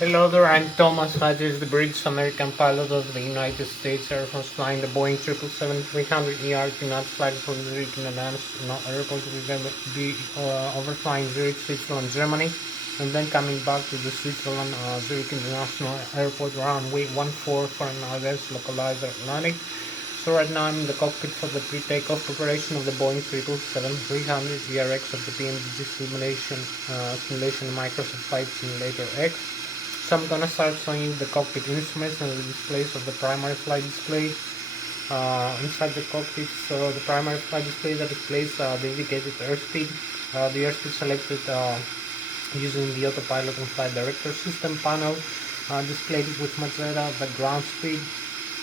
Hello there, I'm Thomas Hatsios, the British American pilot of the United States Air Force, flying the Boeing 777-300ER to not flight from Zurich International Airport. We're going to be overflying Zurich, Switzerland, Germany, and then coming back to the Switzerland Zurich International Airport runway 14 for an ILS localizer landing. So right now I'm in the cockpit for the pre-takeoff preparation of the Boeing 777-300 ERX of the PMDG simulation Microsoft Flight Simulator X. So I'm gonna start showing you the cockpit instruments and the displays of the primary flight display. Inside the cockpit, so the primary flight display that displays the indicated airspeed. The airspeed selected using the autopilot and flight director system panel, displayed with magenta the ground speed,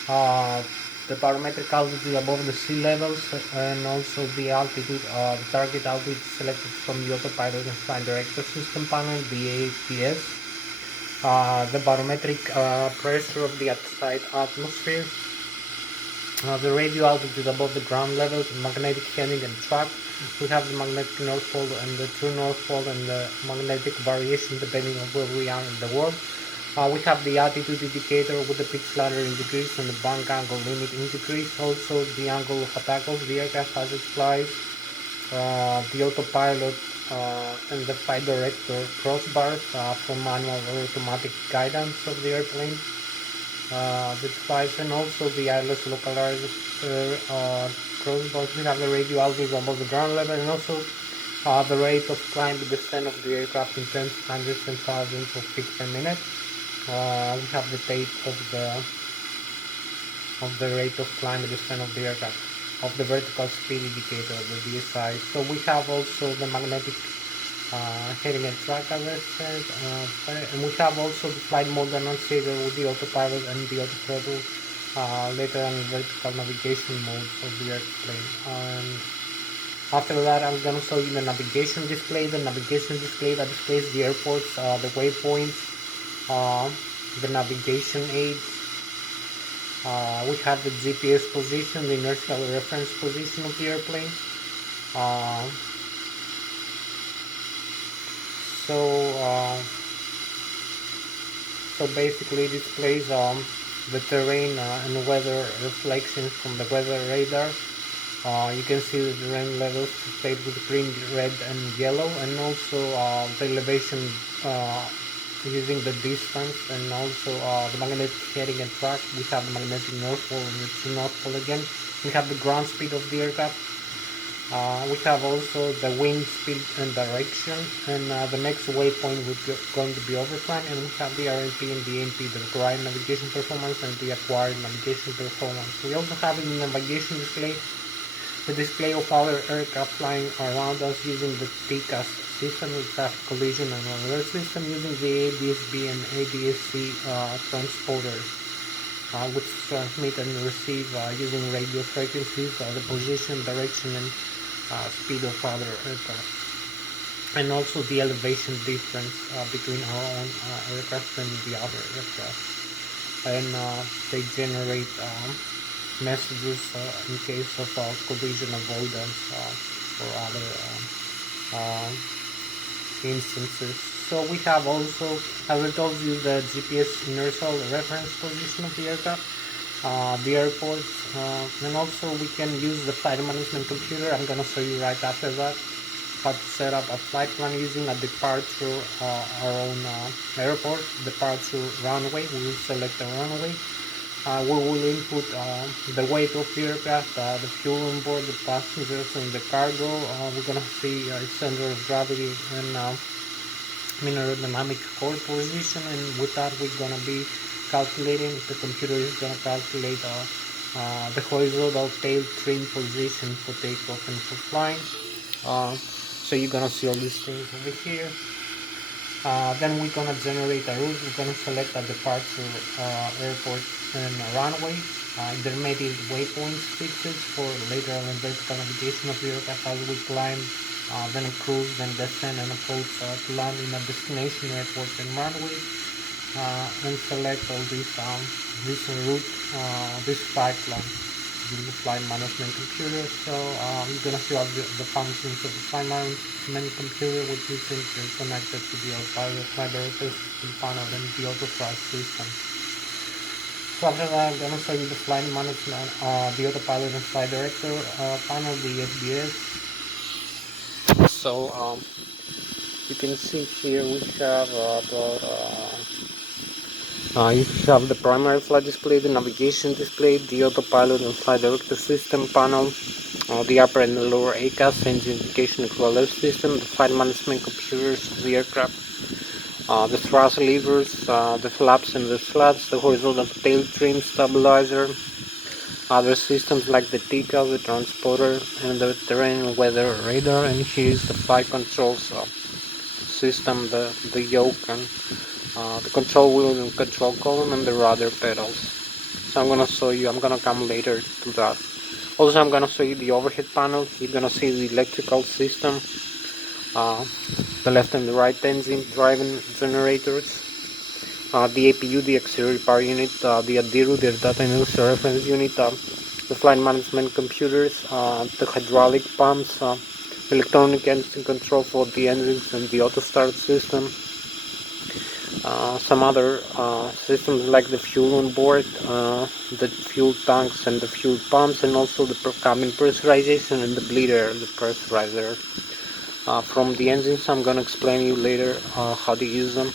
uh, the barometric altitude above the sea levels, and also the altitude, the target altitude selected from the autopilot and flight director system panel, the APS, the barometric pressure of the outside atmosphere, the radio altitude above the ground level, the magnetic heading and track. We have the magnetic north pole and the true north pole and the magnetic variation depending on where we are in the world. We have the altitude indicator with the pitch ladder in degrees and the bank angle limit in degrees. Also the angle of attack of the aircraft as it flies. The autopilot and the flight director crossbars for manual or automatic guidance of the airplane. The flies and also the ILS localizer crossbars. We have the radio altitude above the ground level and also the rate of climb and descent of the aircraft in tens, hundreds and thousands of feet per minute. We have the tape of the rate of climb and descent of the aircraft, of the vertical speed indicator, the VSI. So we have also the magnetic heading and track, as I said, and we have also the flight mode annunciator with the autopilot and the autothrottle, later on vertical navigation mode of the airplane. And after that, I'm gonna show you the navigation display. The navigation display that displays the airports, the waypoints, the navigation aids. We have the GPS position, the inertial reference position of the airplane. Uh, so uh, so basically it displays the terrain and weather reflections from the weather radar. You can see the terrain levels displayed with green, red and yellow, and also the elevation using the distance, and also the magnetic heading and track. We have the magnetic north pole and the true north pole again. We have the ground speed of the aircraft. We have also the wind speed and direction, and the next waypoint we're going to be overflying, and we have the RNP and the ANP, the required navigation performance and the acquired navigation performance. We also have in the navigation display the display of other aircraft flying around us using the TCAS system, the traffic collision and alert system, using the ADS-B and ADS-C transponders, which transmit and receive using radio frequencies the position, direction and speed of other aircraft, and also the elevation difference between our own aircraft and the other aircraft, and they generate messages in case of collision avoidance or other instances. So we have also, as I told you, the GPS inertial reference position of the aircraft, the airports, and also we can use the flight management computer. I'm gonna show you right after that how to set up a flight plan using a departure our own airport, departure runway. We will select the runway. We will input the weight of the aircraft, the fuel on board, the passengers and the cargo. We're gonna see its center of gravity and aerodynamic core position, and with that we're gonna be calculating, the computer is gonna calculate the horizontal tail trim position for takeoff and for flying. So you're gonna see all these things over here. Then we're gonna generate a route. We're gonna select a departure airport and a runway, intermediate waypoints fixes for lateral and vertical navigation of the aircraft as we climb, then a cruise, then descend and approach to land in a destination airport and runway, and select all this route, this flight plan. using the flight management computer. So you're gonna see all the functions of the flight management computer, which is connected to the autopilot flight director system panel and the auto thrust system. So after that, I'm gonna show you the flight management, the autopilot and flight director panel, the FBS. So you can see here we have you have the primary flight display, the navigation display, the autopilot and flight director system panel, the upper and the lower ACAS, engine indication controller system, the flight management computers of the aircraft, the thrust levers, the flaps and the slats, the horizontal tail trim stabilizer, other systems like the TICA, the transporter, and the terrain weather radar. And here is the flight controls system, the yoke and the control wheel and control column and the rudder pedals. So I'm gonna come later to that. Also, I'm gonna show you the overhead panel. You're gonna see the electrical system, the left and the right engine driving generators, the APU, the auxiliary power unit, the ADIRU, the data and reference unit, the flight management computers, the hydraulic pumps, electronic engine control for the engines and the auto start system, some other systems like the fuel on board, the fuel tanks and the fuel pumps, and also the cabin pressurization and the bleed air, the pressurizer. From the engines, I'm gonna explain you later how to use them.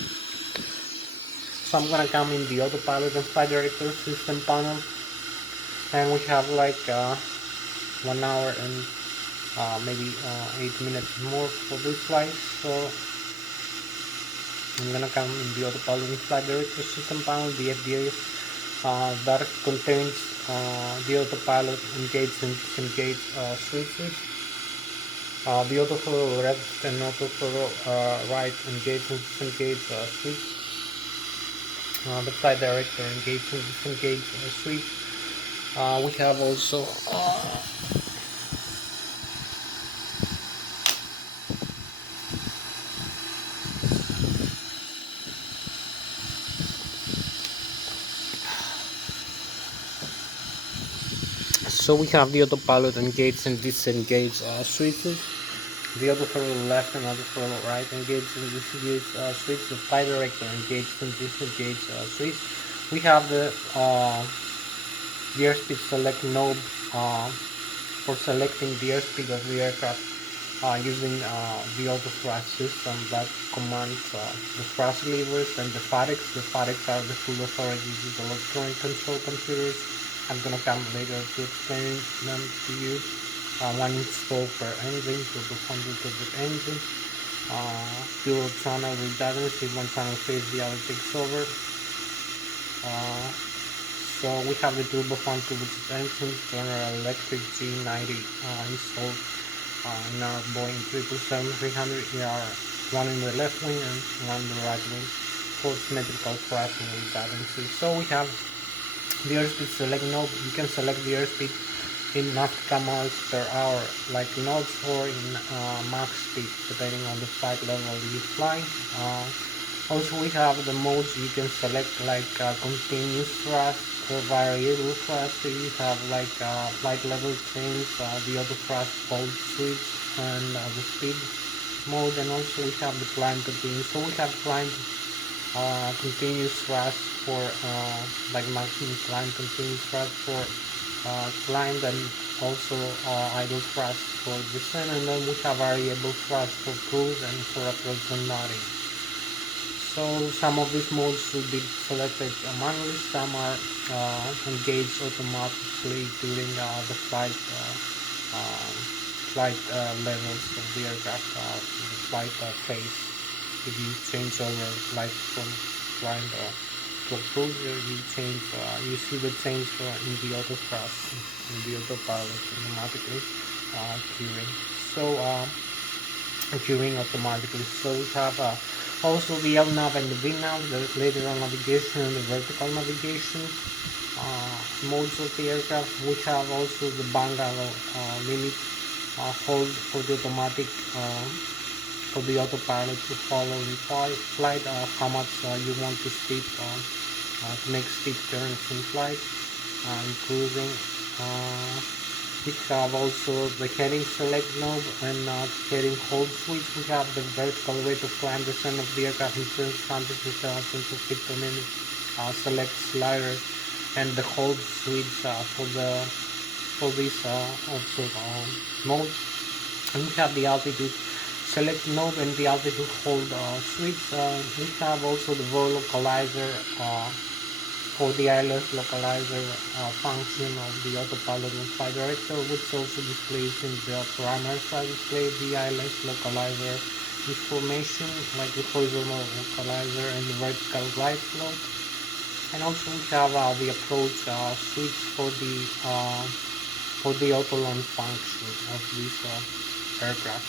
So I'm gonna come in the autopilot and flight director system panel, and we have like 1 hour and maybe 8 minutes more for this flight. So I'm gonna come in the autopilot and flight director system panel, the FDA that contains the autopilot engage and disengage switches, the autothrottle left and autothrottle right engage and disengage switch, the flight director engage and disengage switch. We have also so we have the autopilot engage and disengage switches, the autothrottle left and autothrottle right engage and disengage switch, the flight director engage and disengage switch. We have the airspeed select knob for selecting the airspeed of the aircraft using the auto thrust system that commands the thrust levers and the FADECs. The FADECs are the full authorities of the electronic control computers. I'm gonna come later to explain them to you. One install per engine to the hundred of the engine. Dual channel redundancy, one channel fails, the other takes over. So we have the turbofan turbocharged engines, General Electric G90 installed in our Boeing 777-300ER, one in the left wing and one in the right wing for symmetrical thrust and redundancy. So we have the airspeed select knob. You can select the airspeed in nautical miles per hour, like knots, or in max speed, depending on the flight level you fly. Also, we have the modes you can select, like continuous thrust or variable thrust. So you have like flight level change, the auto thrust hold switch, and the speed mode. And also we have the climb continuous. So we have climb continuous thrust for like maximum climb, continuous thrust for climb, and also idle thrust for descent. And then we have variable thrust for cruise and for approach and notching. So some of these modes should be selected manually, some are engaged automatically during the flight levels of the aircraft, the flight phase. If you change over flight from flying to a cruise, you see the change in the auto thrust, in the autopilot automatically curing. So curing automatically. So we have also the LNAV and the VNAV, the lateral navigation and the vertical navigation modes of the aircraft. We have also the bang angle limit hold for the automatic, for the autopilot to follow in flight, how much you want to steep, to make steep turns in flight, in cruising, We have also the heading select knob and heading hold switch. We have the vertical rate of climb descent of the aircraft in 100 to 1000 feet per minute. Select slider and the hold switch for this also mode. And we have the altitude select knob and the altitude hold switch. We have also the vol localizer for the Lszh localizer function of the autopilot and flight director, which also displays in the primary flight display the Lszh localizer information like the horizontal localizer and the vertical glide flow. And also we have the approach switch for the auto launch function of this aircraft.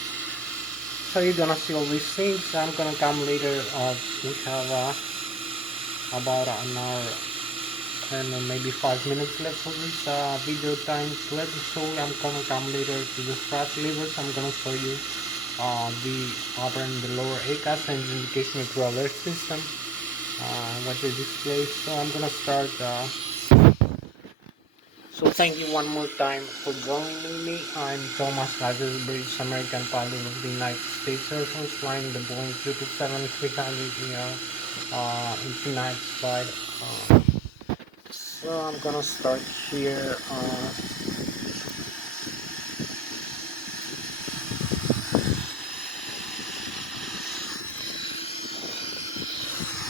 So you're gonna see all these things. I'm gonna come later. We have about an hour and maybe 5 minutes left for this video time left. So I'm gonna come later to the thrust levers. I'm gonna show you the upper and the lower ACAS and the indication of the alert system, what they display. So I'm gonna start. So thank you one more time for joining me. I'm Thomas Hatsios, British American pilot of the United States Air Force, flying the Boeing 777-300 in tonight's flight. So I'm gonna start here.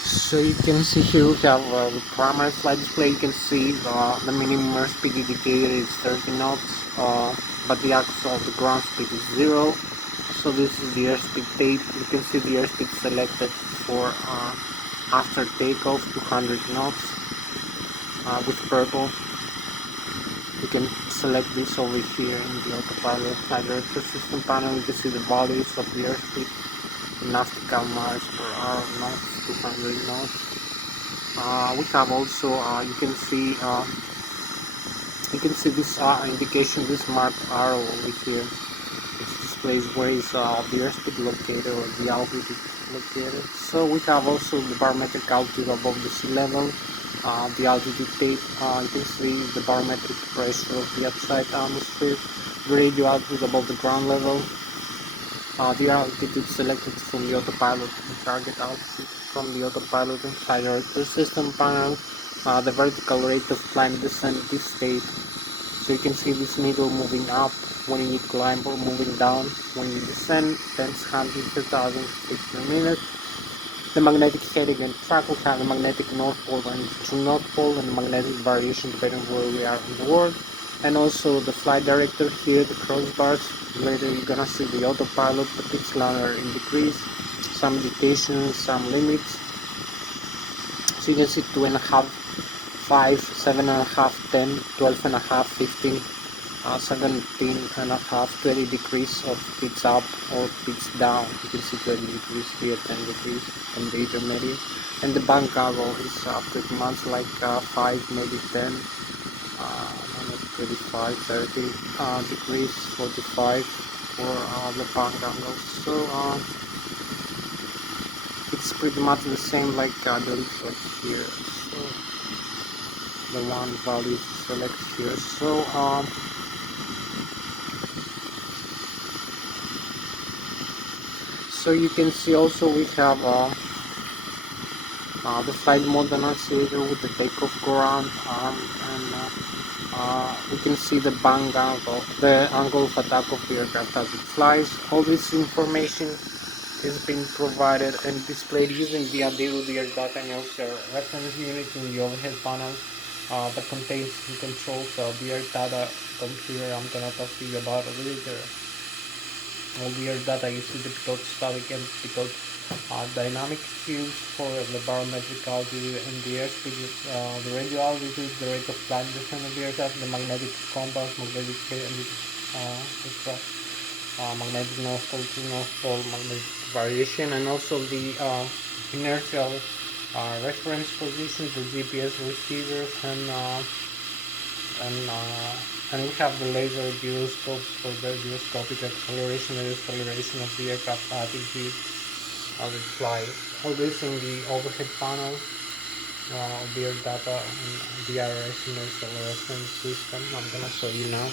So you can see here we have the primary flight display. You can see the minimum airspeed indicator is 30 knots, but the actual the ground speed is 0. So this is the airspeed tape. You can see the airspeed selected for after takeoff 200 knots with purple. You can select this over here in the autopilot flight director system panel. You can see the values of the airspeed, nautical miles per hour knots, 200 knots. We have also you can see this indication, this marked arrow over here. It displays where is the airspeed located or the altitude located. So we have also the barometric altitude above the sea level, the altitude tape. You can see the barometric pressure of the outside atmosphere, the radio altitude above the ground level, the altitude selected from the autopilot and target altitude from the autopilot and flight director system panel, the vertical rate of climb descent this state. So you can see this needle moving up when you climb or moving down when you descend, 10 per thousand feet per minute. The magnetic heading and track will have the magnetic north pole and true north pole and magnetic variation depending on where we are in the world. And also the flight director here, the crossbars. Later you're gonna see the autopilot, the pitch slider in degrees, some indications, some limits. So you can see 2.5, 5, 7.5, 10, 12.5, 15, 17.5, 20 degrees of pitch up or pitch down. You can see 20 degrees here, 10 degrees from the intermediate. And the bank angle is pretty much like 5, maybe 10, 25, 30 degrees, 45 for the bank angle. So it's pretty much the same like the Ilsloc here. So the one value to select here. So you can see also we have the flight mode annunciator with the takeoff ground, and we can see the bank angle, the angle of attack of the aircraft as it flies. All this information is being provided and displayed using the air data announcer reference unit in the overhead panel that contains the controls of the air data computer. I'm gonna talk to you about it later. All the air data you see the pilot static and pilot dynamic cues for the barometric altitude and the airspeed, the radio altitude, the rate of climb descent of the aircraft, the magnetic compass, magnetic magnetic north pole to north pole magnetic variation, and also the inertial reference position, the GPS receivers, and we have the laser gyroscopes for the gyroscopic acceleration and deceleration of the aircraft attitude as it flies. All this in the overhead panel. their data and DRS inertial reference system. I'm gonna show you now.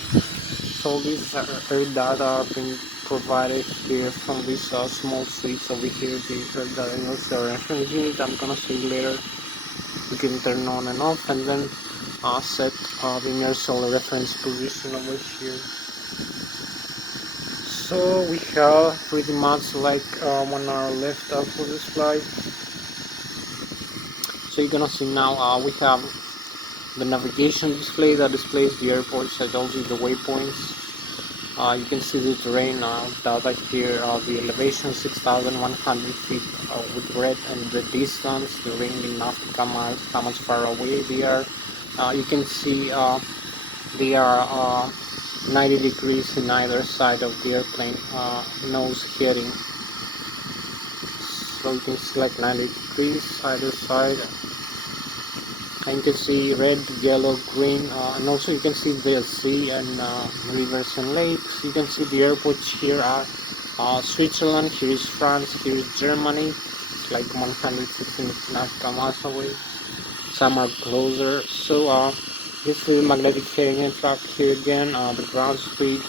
So these are data being provided here from this small switch over here, the data inertial reference unit. I'm gonna show you later. You can turn on and off, and then set the inertial reference position over here. So we have pretty much like 1 hour left for this flight. So you're gonna see now we have the navigation display that displays the airports. I told you the waypoints. You can see the terrain data here, the elevation 6,100 feet with red, and the distance, the ring in nautical miles, how much far away they are. You can see they are 90 degrees in either side of the airplane nose heading. So you can select 90 degrees either side, and you can see red, yellow, green, and also you can see the sea and rivers and lakes. You can see the airports here are Switzerland, here is France, here is Germany. It's like 116 nautical miles away. Some are closer. So this is magnetic heading and track here again, the ground speed.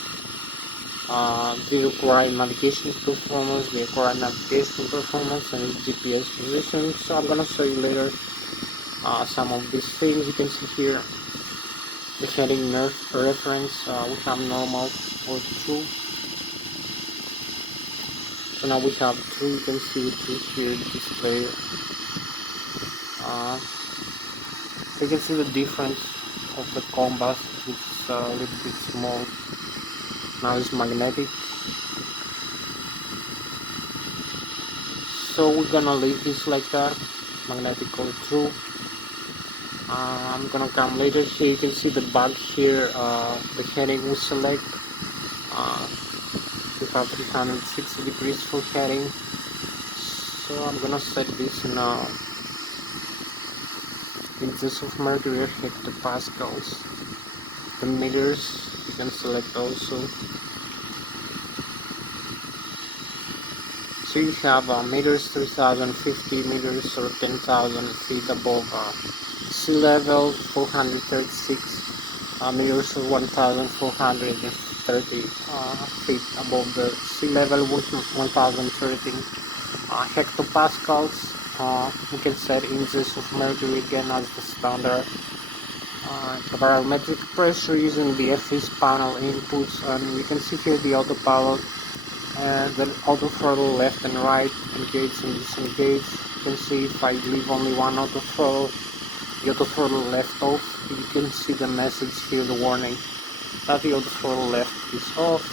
The required navigation performance, and its GPS position. So I'm gonna show you later some of these things. You can see here the heading reference. We have normal or true. So now we have true. You can see true here display. You can see the difference of the compass. It's a little bit small. Now it's magnetic. So we're gonna leave this like that, magnetic or true. I'm gonna come later. Here you can see the bug here, the heading we select. We have 360 degrees for heading. So I'm gonna set this in inches of mercury or hectopascals. The meters you can select also. So you have meters 3050 meters or 10,000 feet above sea level, 436 meters or 1,430 feet above the sea level, 1,013 hectopascals. You can set inches of mercury again as the standard. The barometric pressure using the FS panel inputs, and you can see here the autopilot and the auto throttle left and right, engage and disengage. You can see if I leave only one auto throttle, the auto throttle left off, you can see the message here, the warning that the auto throttle left is off.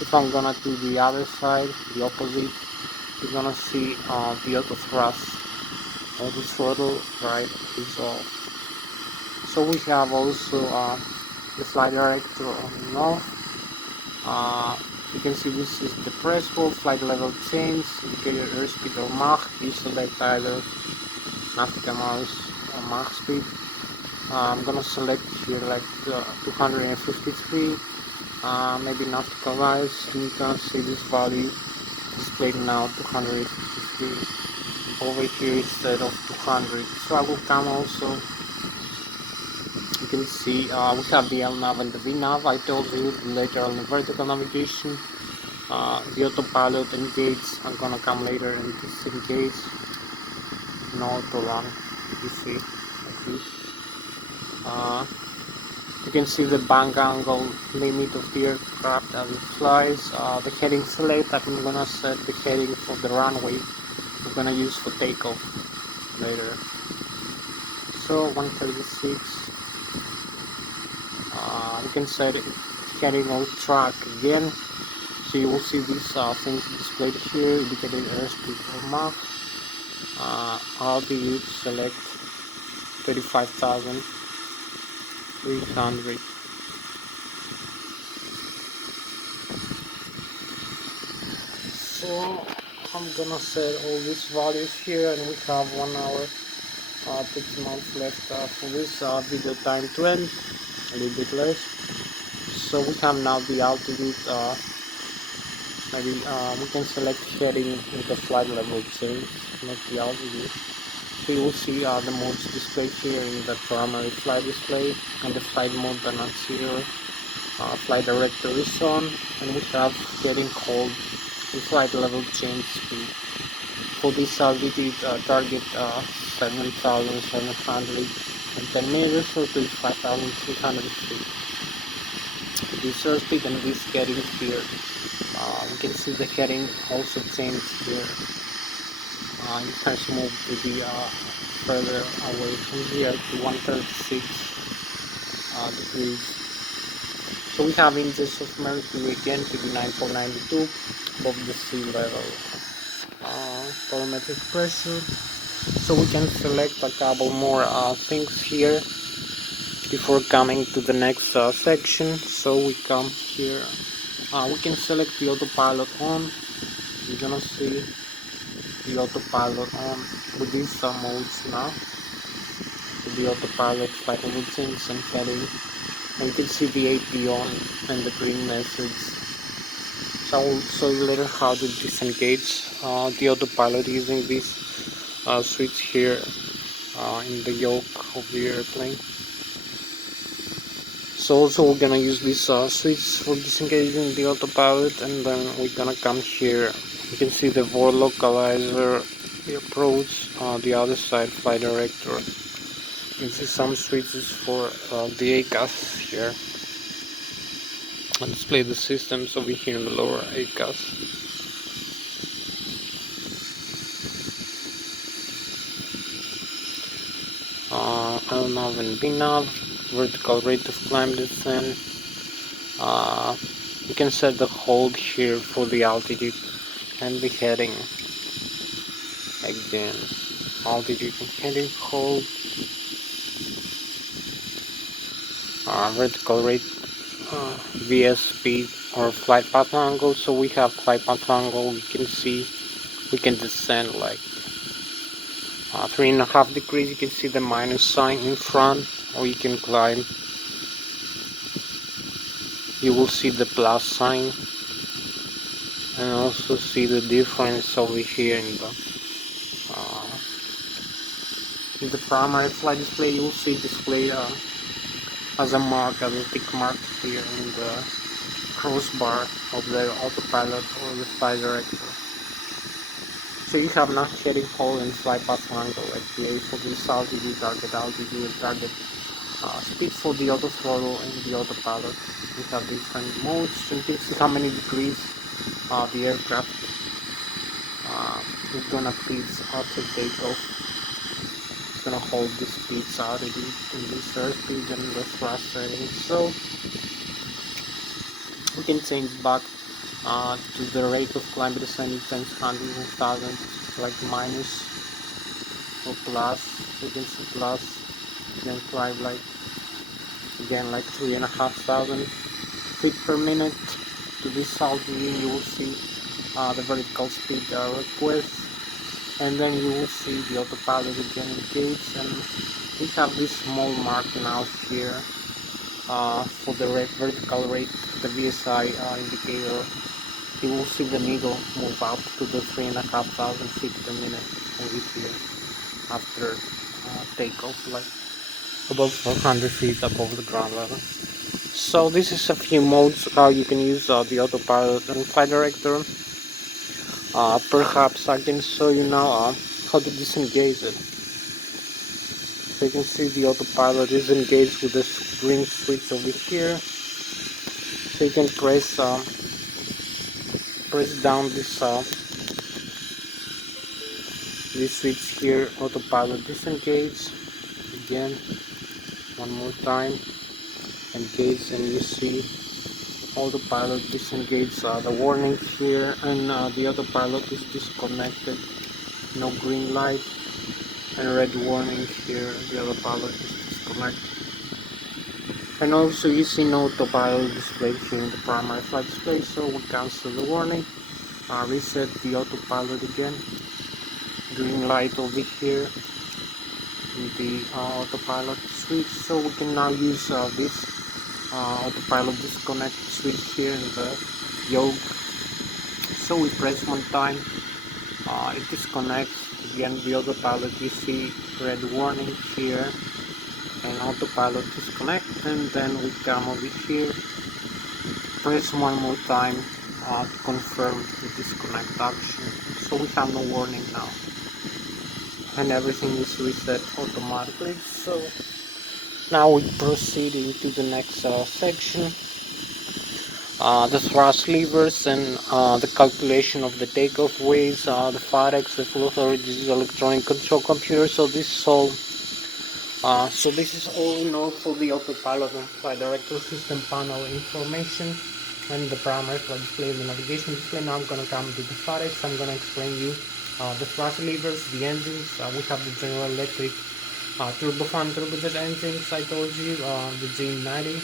If I'm gonna do the other side, the opposite, you're gonna see the auto thrust, auto throttle right is off. So we have also the flight director on and off. You can see this is the press ball, flight level change, indicator airspeed or Mach. You select either nautical miles or Mach speed. I'm gonna select here like 253, maybe nautical miles, and you can see this value displayed now 253 over here instead of 200. So I will come also. You can see we have the LNAV and the VNAV. I told you later on the vertical navigation. The autopilot engage. I'm gonna come later and disengage. And auto run. You see like this. You can see the bank angle limit of the aircraft as it flies. The heading select. I'm gonna set the heading for the runway. We're gonna use for takeoff later. So 136. We can set it heading on track again. So you will see these things displayed here, indicating airspeed or Mach. Altitude select 35,300. So I'm gonna set all these values here, and we have 1 hour 6 months left for this video time to end, a little bit less. So we have now the altitude. Maybe we can select heading with the flight level change, not the altitude. So you will see the modes displayed here in the primary flight display, and the flight mode are not here. Flight director is on, and we have heading hold and flight level change speed. For this altitude, target 7,710 meters or 35,300 feet. This airspeed and this heading here. We can see the heading also changed here. It has moved to be further away from here to 136 degrees. So we have inches of mercury again to be 9.92 above the sea level. Barometric pressure. So we can select a couple more things here before coming to the next section. So we come here. We can select the autopilot on. You're gonna see the autopilot on with these modes now. The autopilot, flight level change and heading. And you can see the AP on and the green message. So I will show you later how to disengage the autopilot using this switch here in the yoke of the airplane. So also we're gonna use this switch for disengaging the autopilot, and then we're gonna come here. You can see the VOR localizer, the approach, the other side flight director. You can see some switches for the ACAS here. I'll display the systems over here in the lower ACAS. LNAV and BNAV, vertical rate of climb descent. You can set the hold here for the altitude and the heading. Again, altitude and heading hold. Vertical rate, VS speed or flight path angle. So we have flight path angle. We can see we can descend like 3.5 degrees. You can see the minus sign in front, or you can climb. You will see the plus sign, and also see the difference over here in the primary flight display. You will see display as a mark, as a tick mark here in the crossbar of the autopilot or the flight director. So you have now heading hold and flight path angle, FPA for this altitude, target speed for the auto throttle and the autopilot. We have different modes, so you can see how many degrees the aircraft is gonna pitch after takeoff. It's gonna hold the speeds altitude and this airspeed and the thrust settings. So we can change back to the rate of climb descending times 100,000, like minus or plus. So you can see plus, then climb like again like 3,500 feet per minute. To this altitude you will see the vertical speed request, and then you will see the autopilot again engaged, and we have this small mark now here for the vertical rate, the VSI indicator. You will see the needle move up to the 3,500 feet per minute over here after takeoff, like above 400 feet above the ground level. So this is a few modes how you can use the autopilot and flight director. Perhaps I can show you now how to disengage it. So you can see the autopilot is engaged with this green switch over here. So you can press down this switch here, autopilot disengage. Again, one more time, engage, and you see autopilot disengage. The warning here, and the autopilot is disconnected. No green light, and red warning here. The autopilot is disconnected. And also you see no autopilot displayed here in the primary flight display, so we cancel the warning. Reset the autopilot again. Green light over here in the autopilot switch, so we can now use this autopilot disconnect switch here in the yoke. So we press one time, it disconnects Again, the autopilot, you see red warning here, and autopilot disconnect, and then we come over here, press one more time to confirm the disconnect option. So we have no warning now, and everything is reset automatically. So now we proceed into the next section. The thrust levers and the calculation of the takeoff weights, the FAREX, the full authority digital electronic control computer. So this is all. This is all in all for the autopilot and flight director system panel information and the primary flight display, the navigation display. Now I'm gonna come to the FAREX. I'm gonna explain you the thrust levers, the engines. We have the General Electric turbofan turbojet engines. I told you the J90.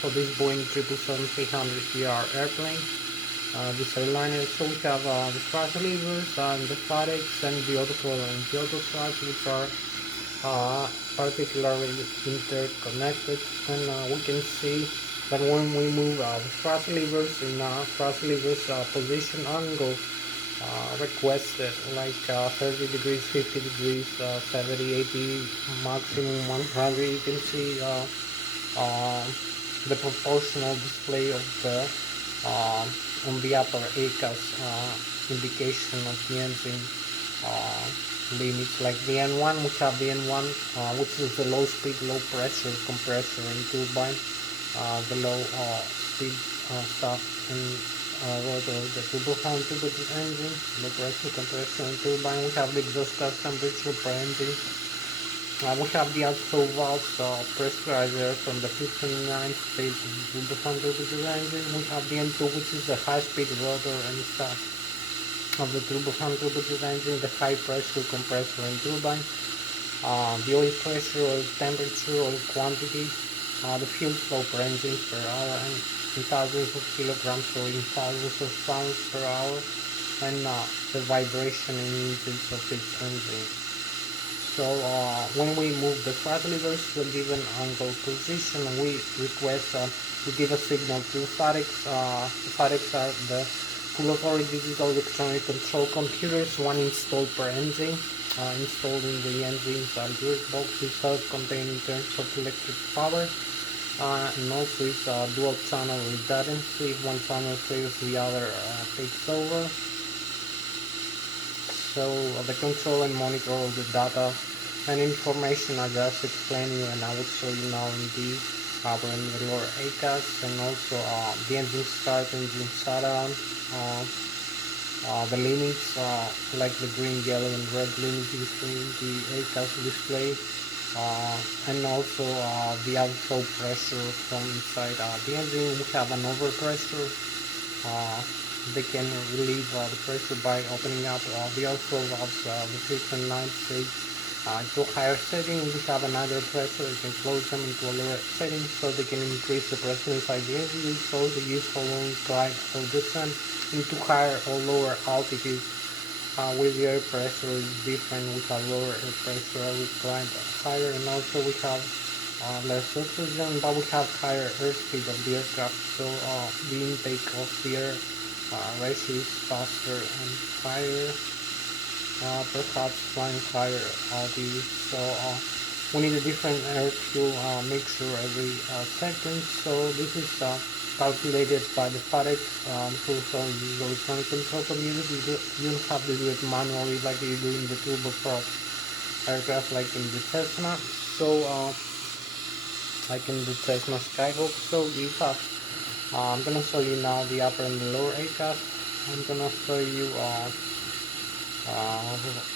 For this Boeing 777-300ER airplane, this airliner. So we have the thrust levers and the FAREX and the autothrottle and the autothrust, which are particularly interconnected, and we can see that when we move the thrust levers in thrust levers position angle requested, like 30 degrees, 50 degrees, 70, 80, maximum 100, you can see the proportional display of the on the upper ACAS indication of the engine limits. Like the N1, we have the N1, which is the low speed, low pressure compressor and turbine, the low speed stuff and rotor, the turbofan turbojet engine, low pressure compressor and turbine. We have the exhaust gas temperature per engine. We have the outflow valves pressurizer from the 59th stage of the turbofan turbojet engine. We have the N2, which is the high speed rotor and stuff of the turbofan turbojet engine, the high pressure compressor and turbine, the oil pressure, oil temperature, oil quantity, the fuel flow per engine per hour, and in thousands of kilograms or in thousands of pounds per hour, and the vibration in inches of its engine. So when we move the thrust levers to a given angle position, we request to give a signal to the FAREX. The FAREX are the full authority digital electronic control computers, one installed per engine. Installed in the engine's gearbox is self-contained in terms of electric power, and also is dual channel redundancy. If one channel fails, the other takes over. So the control and monitor all the data and information I just explained you, and I will show you now in the upper and the lower ACAS, and also the engine start, engine shutdown, the limits like the green, yellow and red limit display, the ACAS display, and also the outflow pressure from inside the engine. We have an overpressure. They can relieve the pressure by opening up the outflow valves, the 5th and 9th stage to a higher setting. We have another pressure, you can close them into a lower setting so they can increase the pressure inside the engine, so the useful when we climb or descend into higher or lower altitude. With the air pressure is different. We have lower air pressure, we climb higher, and also we have less oxygen, but we have higher airspeed of the aircraft, so the intake of the air ratio is faster and higher, perhaps flying higher altitude. So we need a different air fuel mixture every second. So this is calculated by the FAREX full authority electronic control community. You don't have to do it manually like you do in the turboprop aircraft, like in the Cessna. So like in the Cessna Skyhawk. So you have I'm gonna show you now the upper and the lower ACAS. I'm gonna show you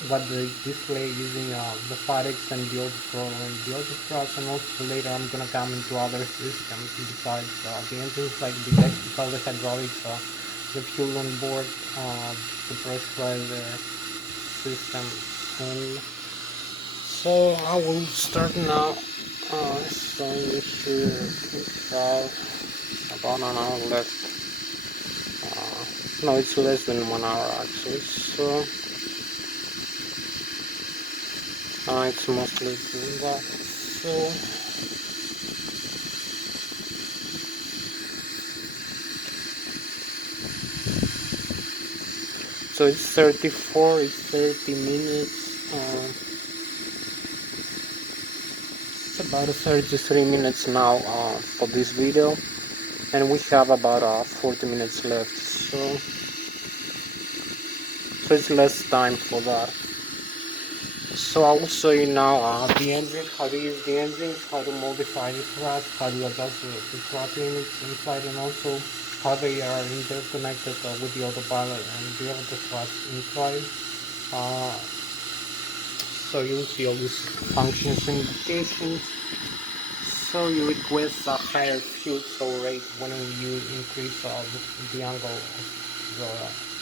what the display using the FAREX and the autothrottle and the autothrust, and also later I'm gonna come into other systems besides the engines, like the electrical, the hydraulics, the fuel on board, the pressurizer system. And so I will start now. Showing you here. We have about an hour left. No, it's less than 1 hour actually. So it's mostly doing that. So it's 34, it's 30 minutes. It's about 33 minutes now for this video, and we have about 40 minutes left. So it's less time for that. So I will show you now the engine, how to use the engine, how to modify the thrust, how to adjust the thrust limits inside, and also how they are interconnected with the autopilot and the other thrust inside. So you'll see all these functions and indications. So you request a higher fuel flow rate when you increase the angle of the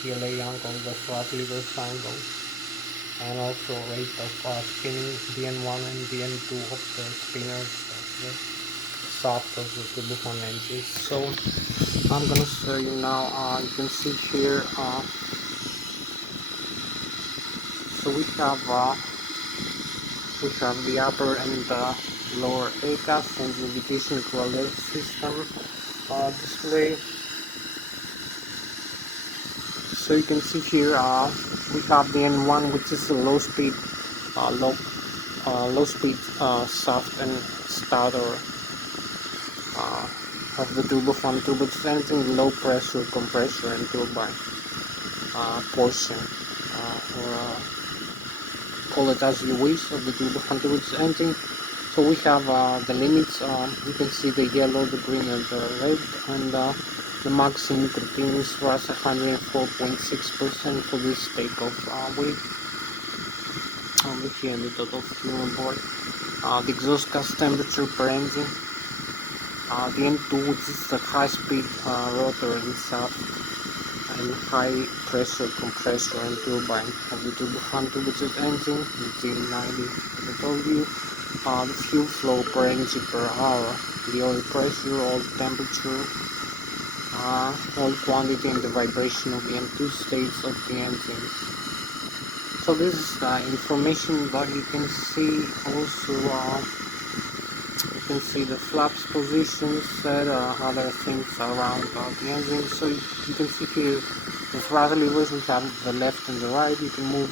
PLA angle, the thrust levers angle, and also rate of spinning DN1 and DN2 of the spinners of the shaft of the turbofan engine. So I'm gonna show you now. You can see here. So we have the upper and the lower ACAS and the indication to alert system display. So you can see here we have the N1, which is a low speed shaft and starter of the turbofan turbo, anything low pressure compressor and turbine portion, or call it as you wish, of the turbofan turbo engine. So we have the limits. You can see the yellow, the green, and the red, and the maximum continuous thrust 104.6% for this takeoff weight. Over here in the total fuel on board. The exhaust gas temperature per engine. The N2, which is the high speed rotor and shaft and high pressure compressor and turbine of the turbofan turbojet engine, the G90 as I told you. The fuel flow per engine per hour, the oil pressure, oil temperature, oil quantity, and the vibration of the M2 states of the engines. So this is information that you can see. Also you can see the flaps positions, other things around the engine. So you can see here the throttle levers. We have the left and the right. You can move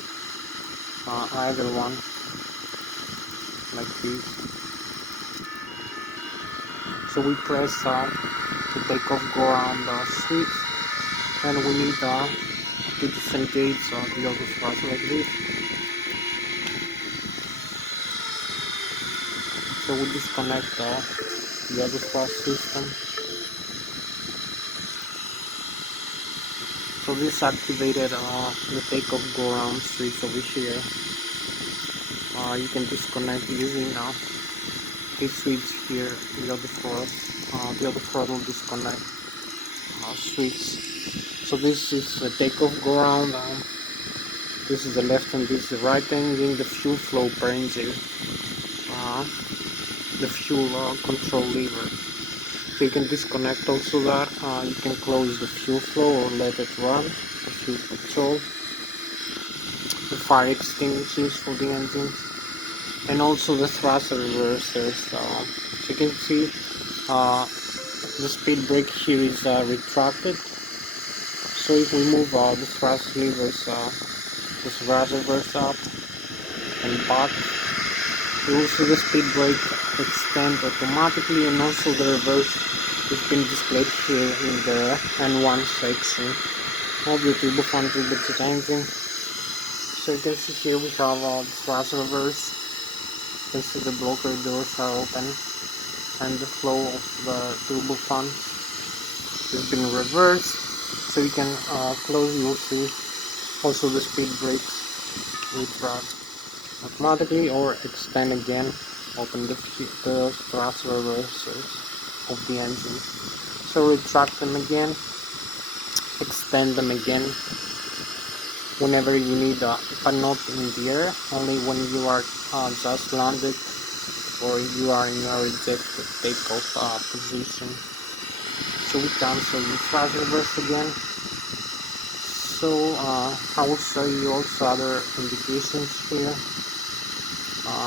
either one like this. So we press to take off go around the switch, and we need to disengage the other thrust like this. So we disconnect the other thrust system. So this activated the takeoff go around switch over here. You can disconnect using this switch here, the other throttle disconnect switch. So this is the takeoff go around. This is the left and this is the right engine. The fuel flow per engine. The fuel control lever. So you can disconnect also that. You can close the fuel flow or let it run. The fuel control. The fire extinguishers for the engine. And also the thrust reversers. So you can see the speed brake here is retracted. So if we move the thrust levers, the thrust reverse up and back, you will see the speed brake extend automatically, and also the reverse is being displayed here in the N1 section of the turbofan turbojet engine. So you can see here we have the thrust reverse. You can see the blocker doors are open, and the flow of the turbofan has been reversed. So you can close, you will see also the speed brakes retract automatically, or extend again, open the thrust reversers of the engine. So retract them again, extend them again whenever you need, but not in the air, only when you are just landed or you are in a rejected takeoff position. So we cancel the thrust reverse again. So I will show you also other indications here.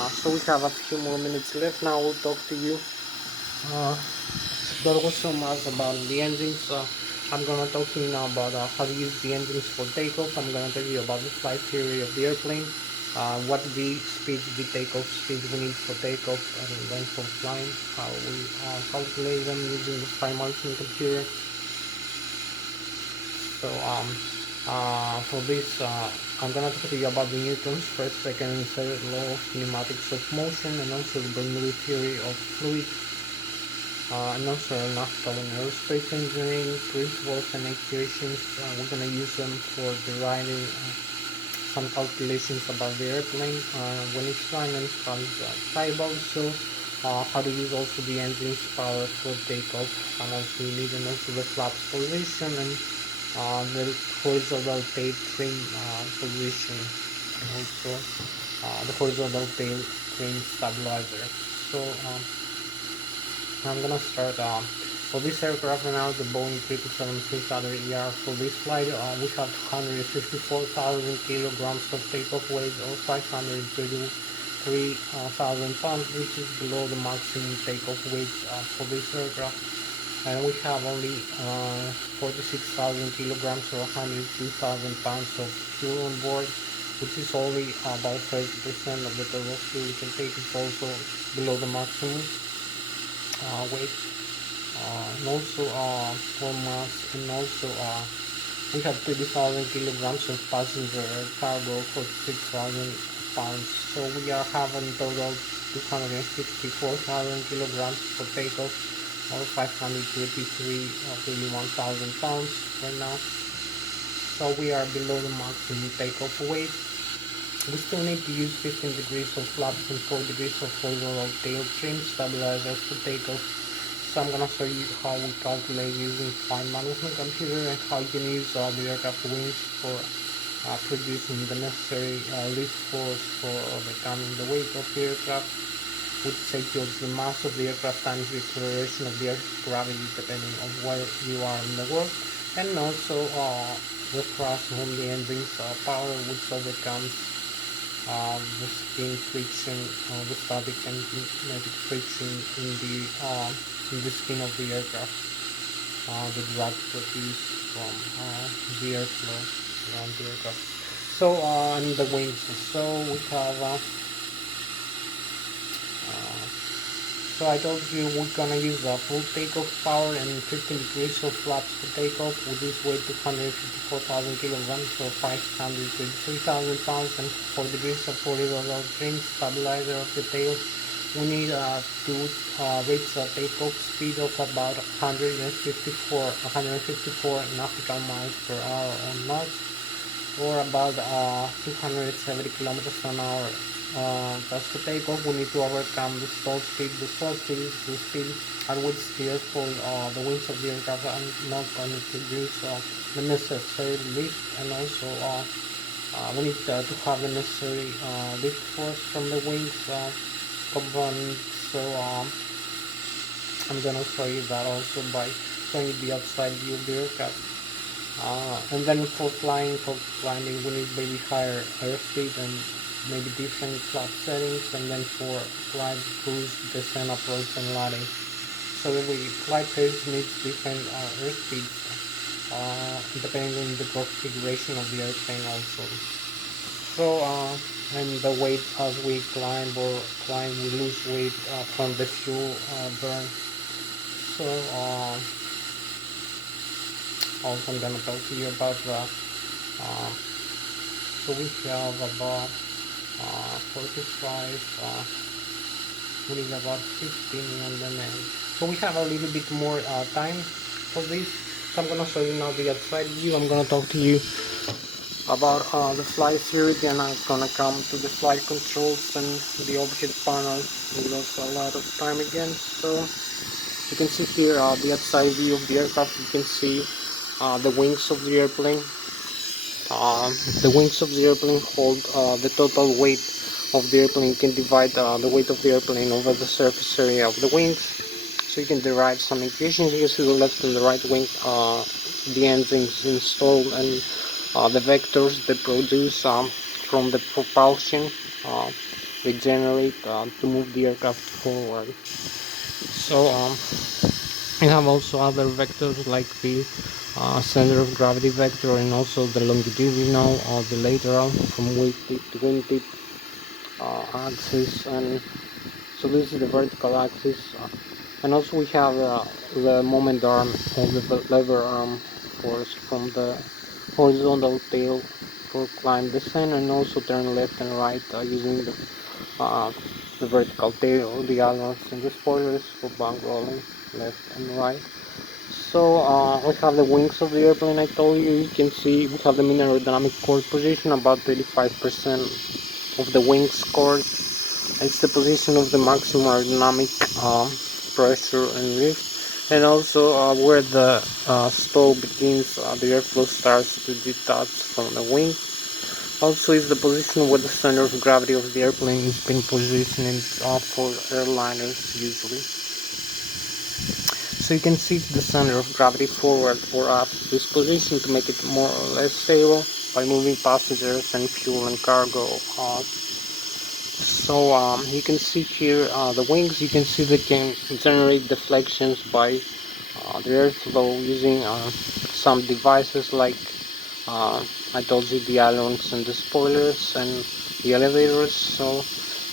So we have a few more minutes left. Now I will talk to you. That was so much about the engines. I'm gonna talk to you now about how to use the engines for takeoff. I'm gonna tell you about the flight theory of the airplane, what the speeds, the takeoff speeds we need for takeoff, and then for flying, how we calculate them using the flight management computer. So for this, I'm gonna talk to you about the Newton's first, second, and third law of kinematics of motion, and also the Bernoulli theory of fluid, and also nautical and aerospace engineering principles and equations. We're gonna use them for deriving some calculations about the airplane when it's flying and how it's flyable. So how to use also the engine's power for takeoff, and also you need, and also the flaps position, and the horizontal tail trim position, and also the horizontal tail trim stabilizer. So I'm gonna start for this aircraft now, the Boeing 777-300ER. For this flight, we have 154,000 kilograms of takeoff weight, or 533,000 pounds, which is below the maximum takeoff weight for this aircraft. And we have only 46,000 kilograms, or 102,000 pounds of fuel on board, which is only about 30% of the total fuel we can take. It's also below the maximum weight. And also for mass, and also we have 30,000 kilograms of passenger cargo, 46,000 pounds. So we are having total 254,000 kilograms for takeoff, or 523,000 pounds right now. So we are below the maximum takeoff weight. We still need to use 15 degrees of flaps and 4 degrees of horizontal tail trim stabilizers for takeoff. So I'm gonna show you how we calculate using flight management computer, and how you can use the aircraft wings for producing the necessary lift force for overcoming the weight of the aircraft, which equals the mass of the aircraft times the acceleration of the Earth's gravity, depending on where you are in the world, and also the thrust from the engine's power, which overcomes the skin friction, the static and kinetic friction in the skin of the aircraft, the drag produced from the airflow around the aircraft. So and the wings. So we have so I told you we're gonna use full takeoff power and 15 degrees of flaps for takeoff. With this weight 254,000 kilograms, or 523,000 pounds, and 4 degrees of horizontal trim stabilizer of the tail. We need to reach a takeoff speed of about 154 nautical miles per hour on knots, or about 270 kilometers an hour. That's to takeoff. We need to overcome the stall speed. The stall speed is the speed at which the airfoil, the wings of the aircraft are not going to produce the necessary lift, and also we need to have the necessary lift force from the wings components. So I'm gonna show you that also by showing you the outside view of the aircraft. And then for flying, we need maybe higher airspeed and maybe different flap settings, and then for flight, cruise, descent, approach, and landing. So every flight phase needs different airspeeds, depending on the configuration of the airplane also. So and the weight, as we climb, we lose weight from the fuel burn. So also I'm gonna talk to you about that. So we have about 45, we need about 15, and then so we have a little bit more time for this. So I'm gonna show you now the outside view. I'm gonna talk to you about the flight theory, and I'm gonna come to the flight controls and the overhead panel. We lost a lot of time again. So you can see here the outside view of the aircraft. You can see the wings of the airplane. The wings of the airplane hold the total weight of the airplane. You can divide the weight of the airplane over the surface area of the wings, so you can derive some equations. You can see the left and the right wing, the engines installed, and the vectors they produce from the propulsion they generate to move the aircraft forward. So we have also other vectors like the center of gravity vector, and also the longitudinal or the lateral from wingtip to wingtip axis. And so this is the vertical axis, and also we have the moment arm or the lever arm force from the horizontal tail for climb descent, and also turn left and right using the vertical tail, the ailerons and the spoilers for bank rolling left and right. So we have the wings of the airplane. I told you, you can see we have the mean aerodynamic chord position, about 35% of the wings chord. It's the position of the maximum aerodynamic pressure and lift, and also where the stow begins, the airflow starts to detach from the wing. Also is the position where the center of gravity of the airplane is being positioned for airliners usually. So you can see the center of gravity forward or up this position to make it more or less stable by moving passengers and fuel and cargo. So you can see here the wings. You can see they can generate deflections by the airflow using some devices like I told you, the ailerons and the spoilers and the elevators. So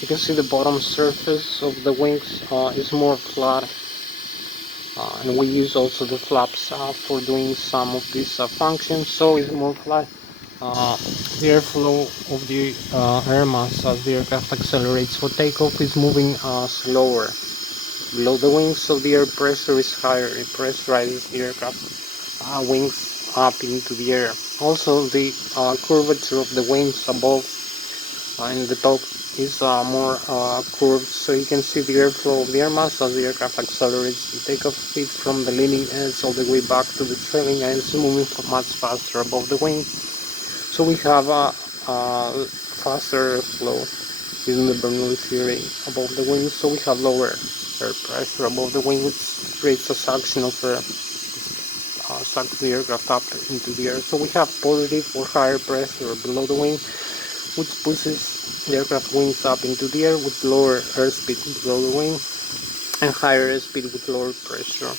you can see the bottom surface of the wings is more flat, and we use also the flaps for doing some of these functions, so it's more flat. The airflow of the air mass as the aircraft accelerates for takeoff is moving slower below the wings, so the air pressure is higher. It pressurizes the aircraft wings up into the air. Also, the curvature of the wings above and the top is more curved, so you can see the airflow of the air mass as the aircraft accelerates the takeoff speed from the leading edge all the way back to the trailing edge, moving much faster above the wing. So we have a faster airflow using the Bernoulli theory above the wing, so we have lower air pressure above the wing, which creates a suction of air, sucks the aircraft up into the air. So we have positive or higher pressure below the wing, which pushes the aircraft wings up into the air with lower airspeed below the wing and higher airspeed with lower pressure,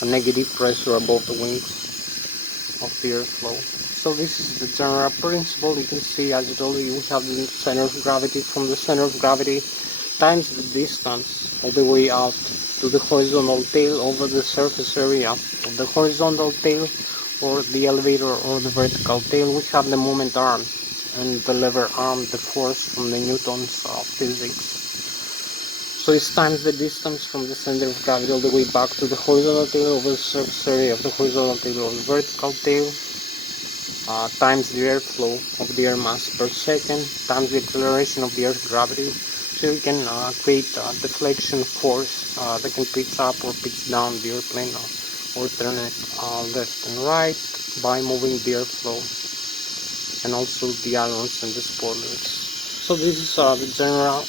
a negative pressure above the wings of the airflow. So this is the general principle. You can see, as I told you, we have the center of gravity. From the center of gravity times the distance all the way out to the horizontal tail over the surface area of the horizontal tail or the elevator or the vertical tail, we have the moment arm and the lever arm, the force from the Newton's physics. So it's times the distance from the center of gravity all the way back to the horizontal tail over the surface area of the horizontal tail or the vertical tail, times the airflow of the air mass per second, times the acceleration of the Earth's gravity. So you can create a deflection force that can pitch up or pitch down the airplane or turn it left and right by moving the airflow and also the ailerons and the spoilers. So this is the general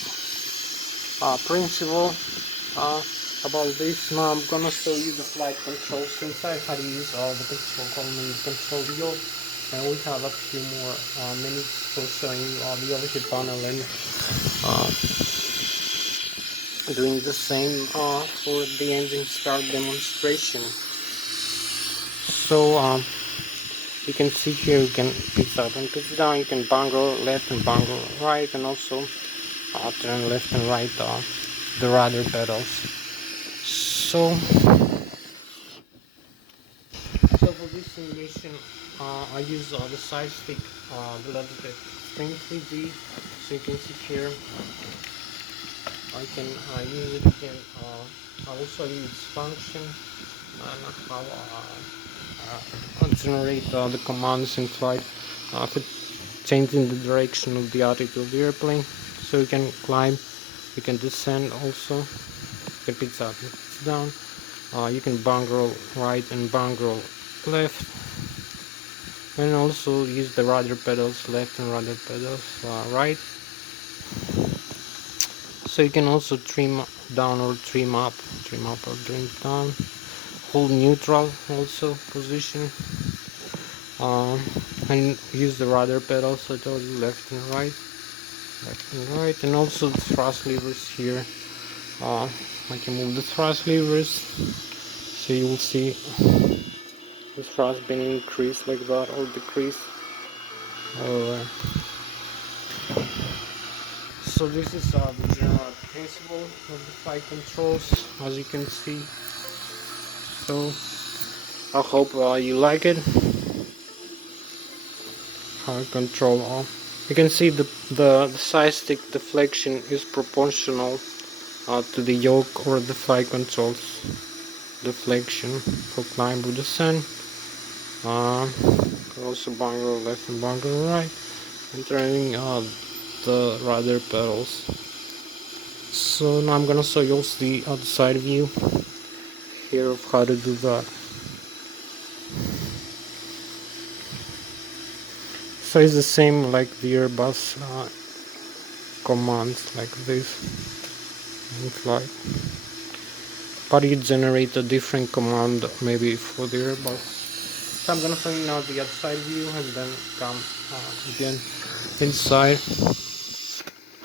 principle about this. Now I'm gonna show you the flight controls inside, how to use the control column and the control wheel. And we have a few more minutes for showing you the overhead panel and doing the same for the engine start demonstration. So you can see here, you can pitch up and pitch down, you can bangle left and bangle right, and also turn left and right the rudder pedals. So for this simulation, I use the side stick, the Logitech Spring 3D. So you can see here, I can use it again. I also use its function and how generate the commands in flight for changing the direction of the attitude of the airplane. So you can climb, you can descend also, you can pitch up and pitch down, you can bangle right and bangle left, and also use the rudder pedals left and rudder pedals right. So you can also trim down or trim up or trim down, hold neutral also position, and use the rudder pedals, I told you, left and right, and also the thrust levers here. I can move the thrust levers, so you will see the thrust being increased like that or decreased. So this is the general principle of the flight controls, as you can see. So I hope you like it. Control all. You can see the side stick deflection is proportional to the yoke or the flight controls deflection for climb or descent. Also bunker left and bunker right, and turning the rudder pedals. So now I'm gonna show you also the other side view here of how to do that. So it's the same like the Airbus commands like this in flight, but you generate a different command maybe for the Airbus. So I'm gonna show you now the outside view and then come again inside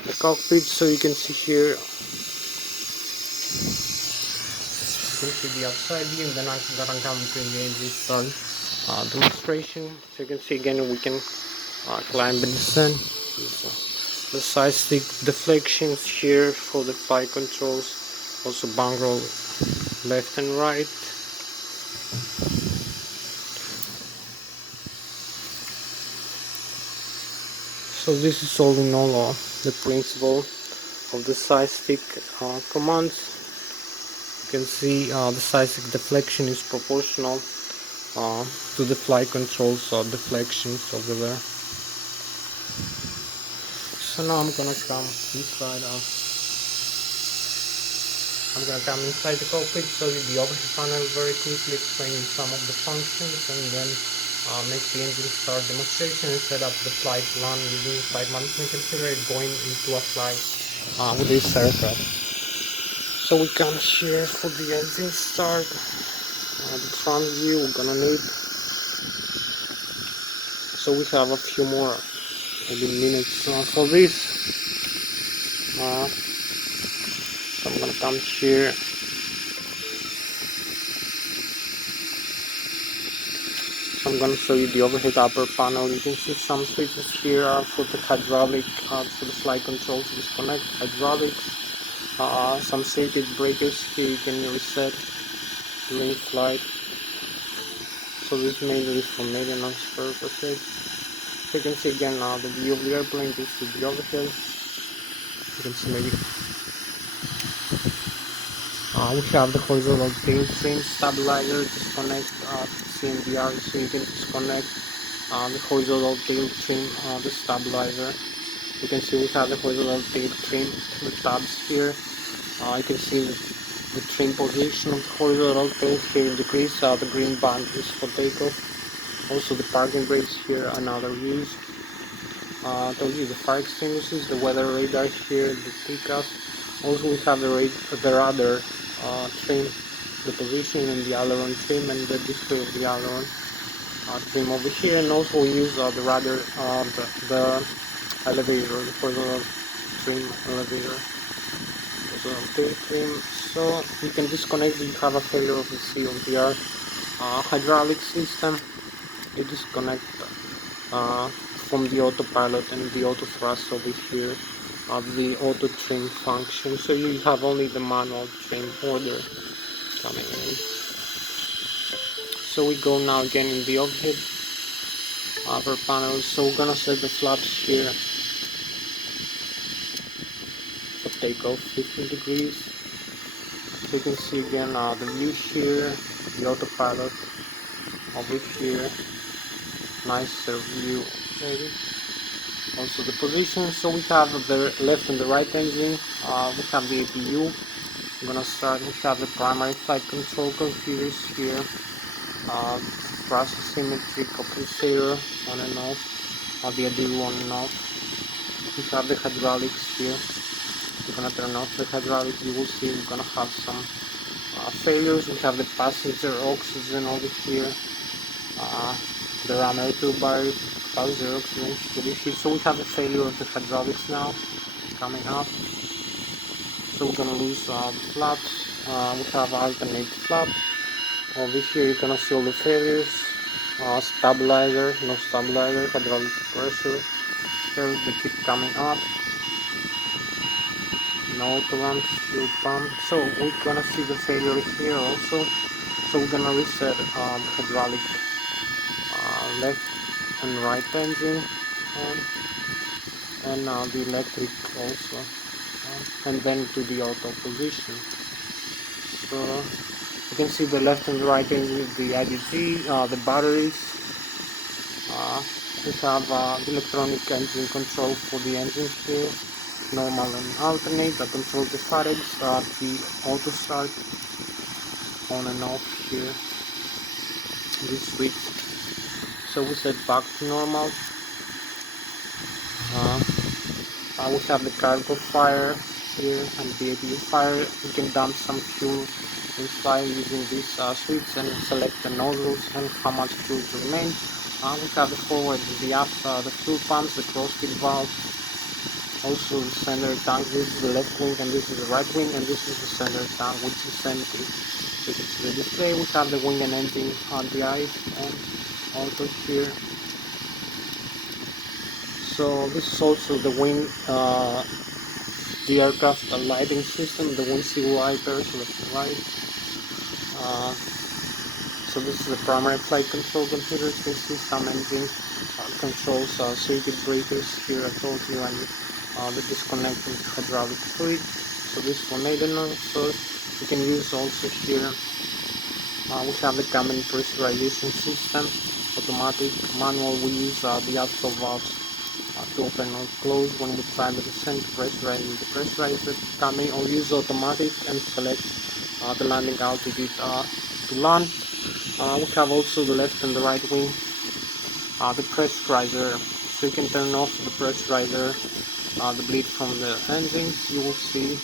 the cockpit. So you can see here, you can see the outside view, and then I'm gonna come to engage this demonstration. So you can see again we can climb and descend. The side stick deflections here for the flight controls, also bunker left and right. So this is all in all the principle of the side stick commands. You can see the side stick deflection is proportional to the flight controls deflections over there. So now I'm gonna come inside. I'm gonna come inside the cockpit, show you the overhead panel very quickly, explaining some of the functions, and then make the engine start demonstration and set up the flight plan using flight management computer going into a flight with this aircraft. So we come here for the engine start. The front view we're gonna need. So we have a few more maybe minutes for this. So I'm gonna come here. So I'm gonna show you the overhead upper panel. You can see some switches here for the hydraulic, for the flight control to disconnect hydraulics. Some circuit breakers here you can reset during flight. So this mainly is for maintenance purposes. So you can see again the view of the airplane. This is the overhead. You can see maybe we have the horizontal tail trim stabilizer. Disconnect CMDR, so you can disconnect the horizontal tail trim, the stabilizer. You can see we have the horizontal tail trim, the tabs here. You can see the trim position of the horizontal tail here in degrees. The green band is for takeoff. Also the parking brakes here, another views. Told you the fire extinguishers, the weather radar here, the TCAS. Also we have the radar trim, the position and the aileron trim, and the display of the aileron trim over here. And also we use the radar, the elevator, the horizontal trim elevator, horizontal tail trim. So you can disconnect if you have a failure of the COVR hydraulic system. You disconnect from the autopilot and the auto thrust over here of the auto trim function. So you have only the manual trim order coming in. So we go now again in the overhead upper panel. So we're gonna set the flaps here for takeoff 15 degrees. So you can see again the view here, the autopilot over here, nicer view maybe. Also the position. So we have the left and the right engine. We have the APU. I'm gonna start. We have the primary flight control computers here. Thrust symmetry compensator on and off. The ADU on and off. We have the hydraulics here. We're gonna turn off the hydraulics. You will see we're gonna have some failures. We have the passenger oxygen over here. The ram air turbine, passenger oxygen. So we have a failure of the hydraulics now coming up. So we're gonna lose the flaps. We have alternate flap. Over here you can see all the failures. Stabilizer, no stabilizer, hydraulic pressure. Here they keep coming up. No pump, fuel pump. So we're gonna see the failure here also. So we're gonna reset hydraulic left and right engine and the electric also, and then to the auto position. So you can see the left and right engine, the IDG, the batteries. We have the electronic engine control for the engine here, normal and alternate, that controls the farads, the auto start on and off here, this switch. So we set back to normal. We have the cargo fire here and the APU fire. We can dump some fuel inside using this switch and select the nozzles and how much fuel to remain. We have the forward, the aft, the fuel pumps, the cross-feed valve, also the center tank. This is the left wing and this is the right wing, and this is the center tank, which is empty. So you can see the display. We have the wing and engine on the eyes and also here. So this is also the wing, the aircraft lighting system, the windshield wipers left and right. So this is the primary flight control computer. You can see some engine controls, circuit breakers here I told you, and the disconnecting hydraulic fluid. So this for maintenance. So you can use also here. We have the cabin pressurization system, automatic, manual. We use the outflow valves to open or close when we try to descend to pressurize the pressurized cabin, or use automatic and select the landing altitude to land. We have also the left and the right wing, the pressurizer, so you can turn off the pressurizer, the bleed from the engines. You will see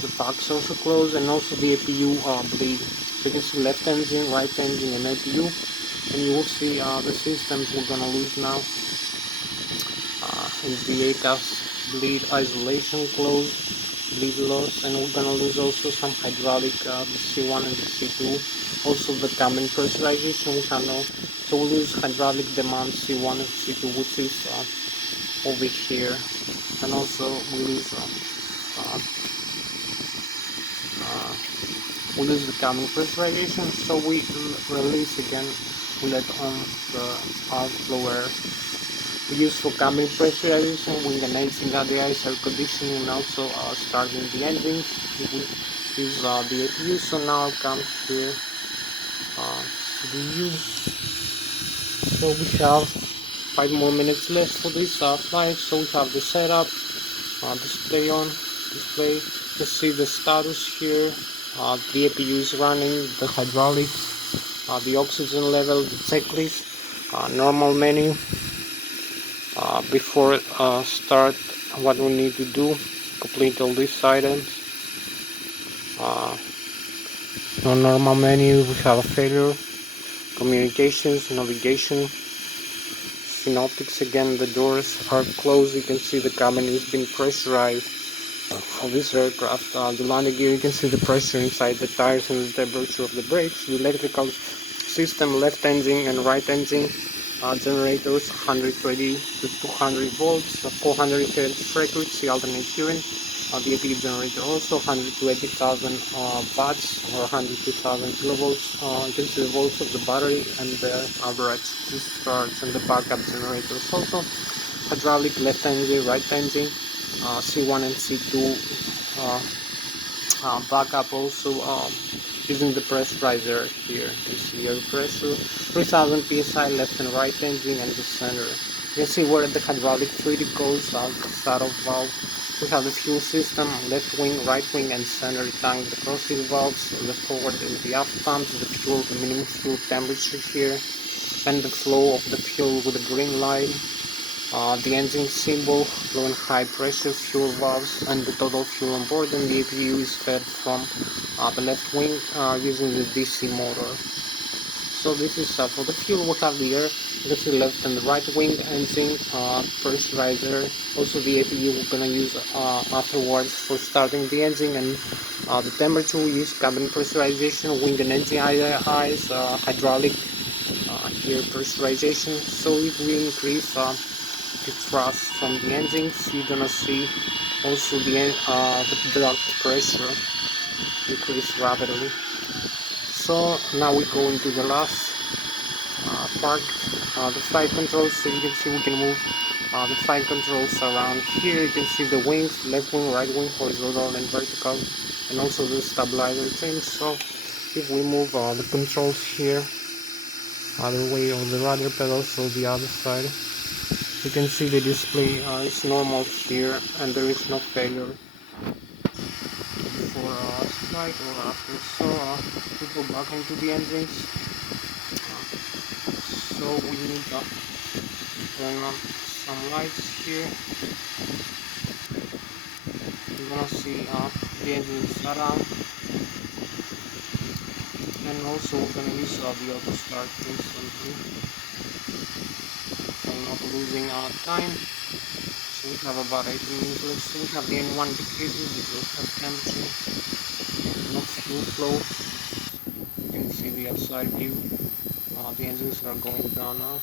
the packs also closed, and also the APU bleed. So you can see left engine, right engine, and APU, and you will see the systems we're gonna lose now. In the ACAS bleed isolation closed, bleed loss, and we're gonna lose also some hydraulic, the C1 and the C2. Also the cabin pressurization we have now, so we lose hydraulic demand C1 and C2, which is over here, and also we lose the cabin pressurization. So we release again, we let on the outflow air. We use for cabin pressurization, wing and engine, the ice, air conditioning, and also starting the engines. We use the APU. So now I'll come here to the view. So we have 5 more minutes left for this flight. So we have the setup, display on, display. You see the status here. The APU is running, the hydraulics, the oxygen level, the checklist, normal menu. Before start, what we need to do, complete all these items. On normal menu we have a failure, communications, navigation, synoptics. Again, the doors are closed. You can see the cabin is being pressurized for this aircraft. The landing gear, you can see the pressure inside the tires and the temperature of the brakes. The electrical system, left engine and right engine. Generators 120 to 200 volts, 400 Hz frequency, alternate current. The APU generator also 120,000 watts or 102,000 kilovolts. You can see the volts of the battery and the average discharge, and the backup generators also. Hydraulic left engine, right engine, C1 and C2 backup also. Using the pressurizer here, you can see air pressure, 3000 psi, left and right engine, and the center. You can see where the hydraulic fluid goes, start of valve. We have the fuel system, left wing, right wing, and center tank, the crossfeed valves, the forward and the aft pumps, the fuel, the minimum fuel temperature here, and the flow of the fuel with the green light. The engine symbol, low and high pressure fuel valves, and the total fuel on board, and the APU is fed from the left wing using the DC motor. So this is for the fuel. We have the air, you can see left and the right wing engine, pressurizer, also the APU we're going to use afterwards for starting the engine, and The temperature we use, cabin pressurization, wind and engine eyes, hydraulic here pressurization. So if we increase the thrust from the engines, you're gonna see also the duct pressure increase rapidly. So now we go into the last part, the flight controls. So you can see we can move the flight controls around here. You can see the wings, left wing, right wing, horizontal and vertical, and also the stabilizer trims. So if we move the controls here, other way on the rudder pedals, so the other side, you can see the display is normal here, and there is no failure before flight or after. So we go back into the engines. So we need to turn on some lights here. You're gonna see the engines around, and also we're gonna use the auto start instantly, so not losing time. So we have about 18 minutes left. So we have the N1 decreases because of temperature, no fuel flow. You can see the outside view. The engines are going down now,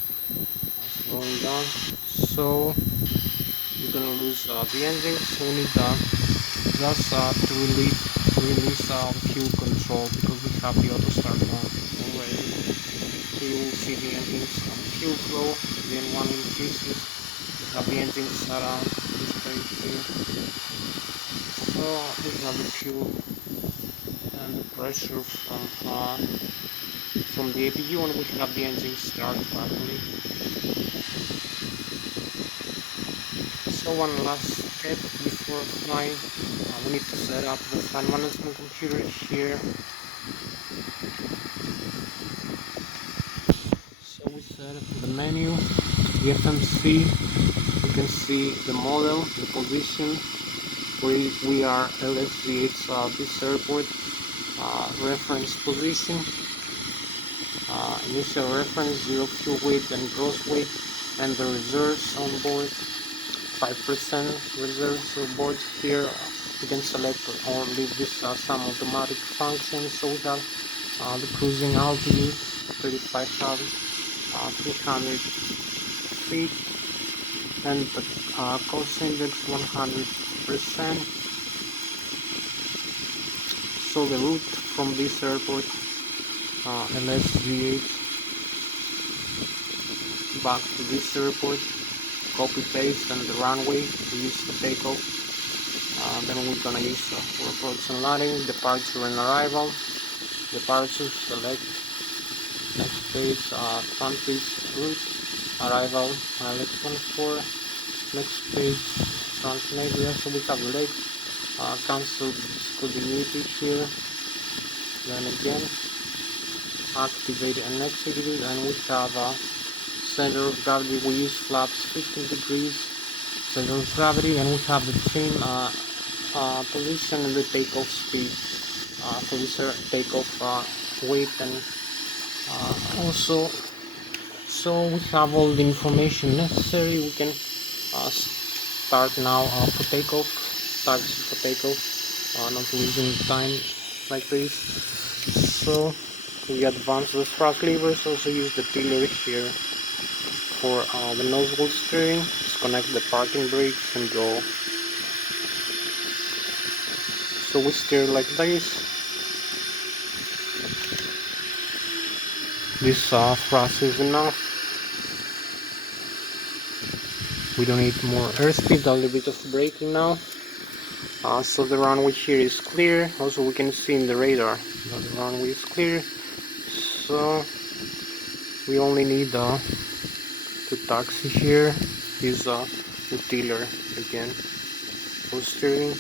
slowing down. So we're gonna lose the engines. So we need just to release fuel control because we have the auto start on already. So you will see the engines fuel flow. The N1 increases. We have the engines around this page here. So we have the fuel and the pressure from the APU, and we have the engine start properly. So one last step before flying, we need to set up the flight management computer here. So we set up the menu, the FMC. You can see the model, the position. We are Lszh this airport, reference position, initial reference, 0 fuel weight and gross weight, and the reserves on board, 5% reserves on board. Here you can select or leave this some automatic function. So we have the cruising altitude 35,300 feet, and the cost index 100%. So the route from this airport, Lszh, back to this airport, copy paste, and the runway we use to take off. Then we're gonna use for approach and landing, departure and arrival. Departure, select next page, countries, route, arrival, let's 14, next page, translate. So we have lake, cancel discontinuity here, then again activate and execute, and we have center of gravity. We use flaps 15 degrees center of gravity, and we have the trim position and the takeoff speed for this takeoff weight, and also so we have all the information necessary. We can start now for takeoff, not losing time like this. So we advance the thrust levers, also use the tiller here for the nose wheel steering, disconnect the parking brakes and go. So we steer like this. This thrust is enough. We don't need more airspeed, a little bit of braking now. So the runway here is clear. Also we can see in the radar that the runway is clear. So we only need to taxi here. Is the tiller again for steering,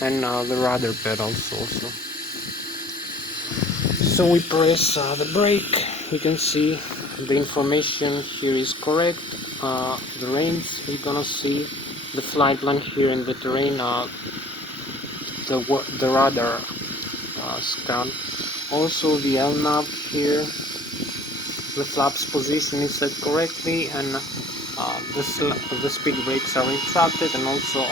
and the rudder pedals also. So we press the brake. You can see the information here is correct. The range, we're gonna see the flight plan here in the terrain, the radar scan. Also the LNAV here, the flaps position is set correctly, and the speed brakes are retracted, and also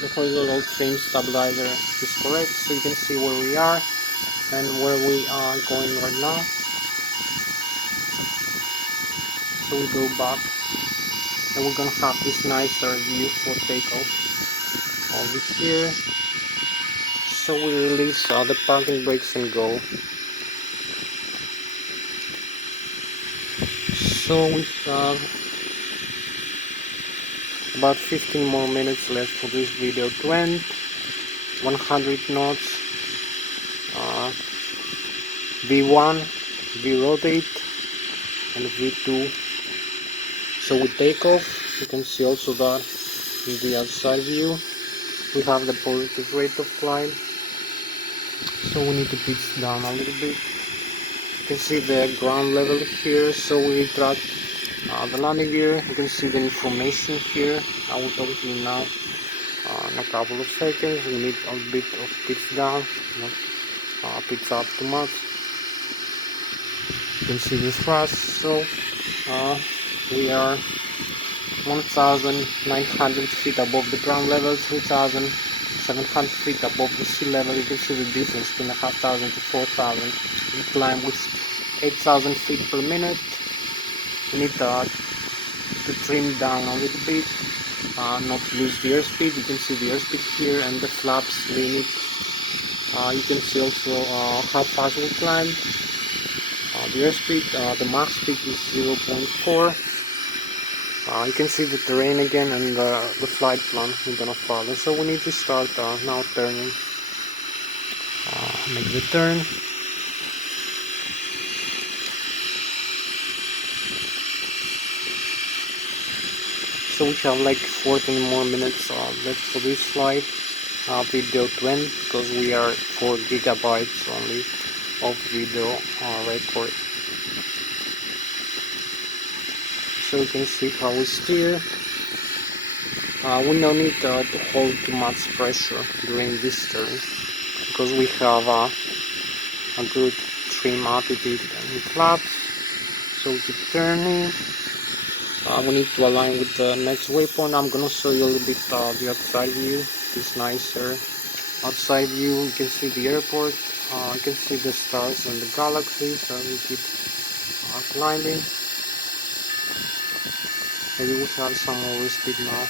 the horizontal trim stabilizer is correct, so you can see where we are and where we are going right now. So we go back and we're gonna have this nicer view for takeoff over here. So we release the parking brakes and go. So we have about 15 more minutes left for this video to end. 100 knots, V1, V rotate, and V2. So we take off. You can see also that in the outside view we have the positive rate of climb. So we need to pitch down a little bit. You can see the ground level here, so we retract the landing gear. You can see the information here. I will talk to you now in a couple of seconds. We need a bit of pitch down, not pitch up too much. You can see the thrust. So we are 1,900 feet above the ground level, 2,700 feet above the sea level. You can see the difference between 1,500 to 4,000. We climb with 8,000 feet per minute. We need to trim down a little bit, not lose the airspeed. You can see the airspeed here and the flaps limit. You can see also how fast we climb. The airspeed, the max speed is 0.4. You can see the terrain again and the flight plan we're gonna follow. So we need to start now turning. Make the turn. So we have like 14 more minutes left for this flight. Video to end because we are 4 gigabytes only of video record. So you can see how we steer. We don't need to hold too much pressure during this turn because we have a good trim attitude and flaps. So we keep turning. We need to align with the next waypoint. I'm gonna show you a little bit the outside view. This nicer outside view. You can see the airport. You can see the stars and the galaxies. So we keep climbing. Maybe we have some more speed now.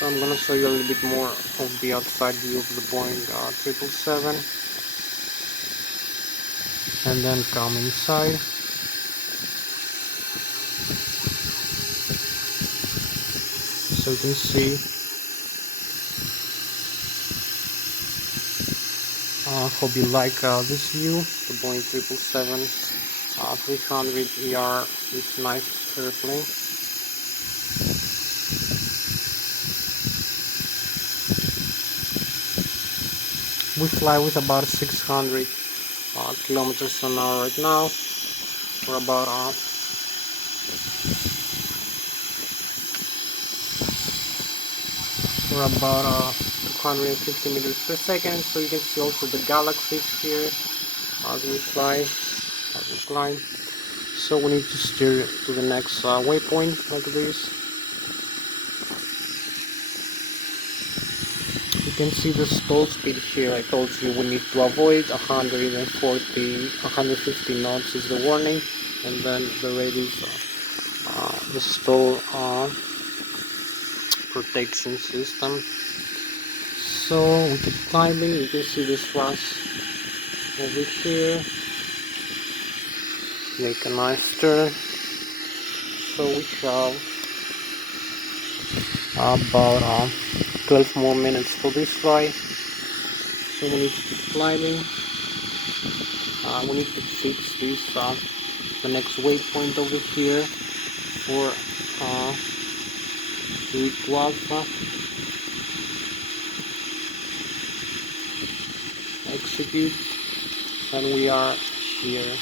So I'm gonna show you a little bit more of the outside view of the Boeing 777, and then come inside. So you can see hope you like this view. The Boeing 777 300ER. It's nice airplane. We fly with about 600 kilometers an hour right now. We're about 250 meters per second. So you can see also the galaxies here as we fly, as we climb. So we need to steer to the next waypoint like this. You can see the stall speed here. I told you we need to avoid 150 knots is the warning, and then the rate is the stall protection system. So we keep climbing. You can see this thrust over here. Make a nice turn. So we have about 12 more minutes for this flight. So we need to keep climbing. We need to fix this the next waypoint over here for route to Alpha. Execute, and we are here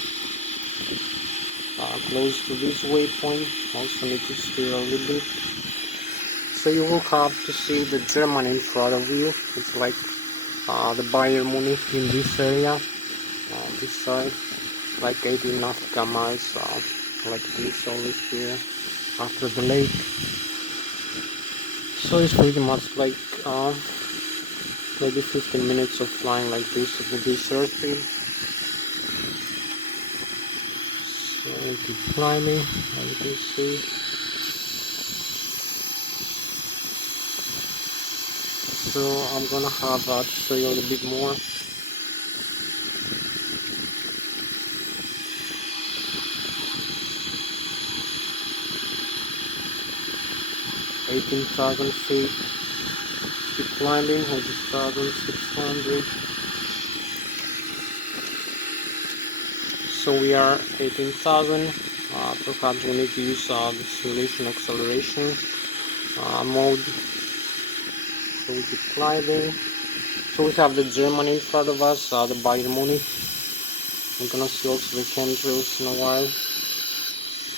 close to this waypoint. Also need to steer a little bit. So you will have to see the German in front of you. It's like the Bayern Munich in this area, this side, like 18 nautical miles, like this only here after the lake. So it's pretty much like maybe 15 minutes of flying like this at this airspeed. So we keep climbing, as you can see. So I'm gonna have to show you a little bit more. 18,000 feet. Keep climbing, 18,600. So we are 18,000. Perhaps we need to use the simulation acceleration mode. So we keep climbing. So we have the Germany in front of us, the Bayern Munich. We're gonna see also the chemtrails in a while.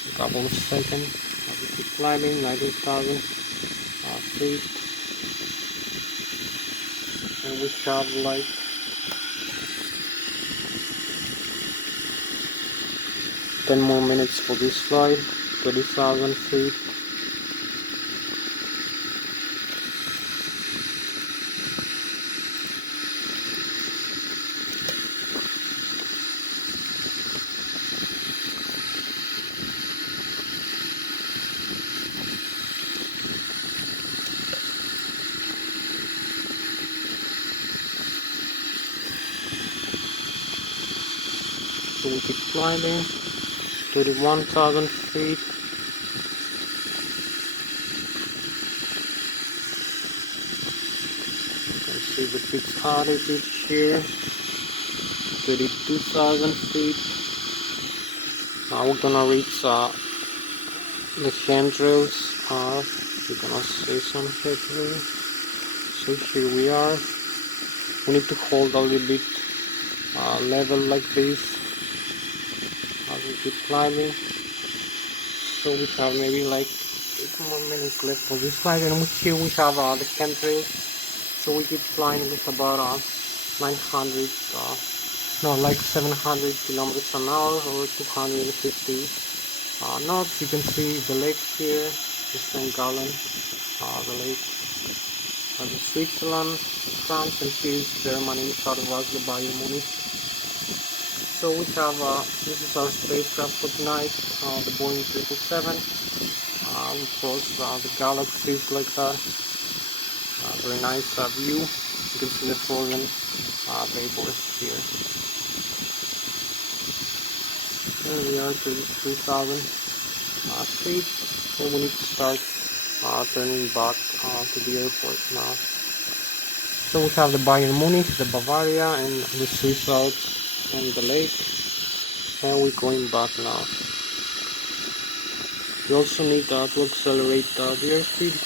A couple of seconds. We keep climbing, 19,000 feet. And we have like 10 more minutes for this flight, 30,000 feet. So we keep climbing, 31,000 feet. You can see the pitch altitude here, 32,000 feet. Now we're gonna reach the handrails. We're gonna see some handrails. So here we are. We need to hold a little bit level like this as we keep climbing. So we have maybe like 8 more minutes left for this flight, and here we have the chemtrails. So we keep flying with about 900, no, like 700 kilometers an hour or 250 knots. You can see the lake here, the St. Gallen, the lake, the Switzerland, France, and here is Germany. In front of us, the Bayern Munich. So we have, this is our spacecraft for tonight, the Boeing 777. We cross the galaxies like that. Very nice view. You can see the frozen vapors here. There we are, 33,000 feet. So we need to start turning back to the airport now. So we have the Bayern Munich, the Bavaria, and the Swiss Alps and the lake, and we're going back now. We also need to accelerate the airspeed.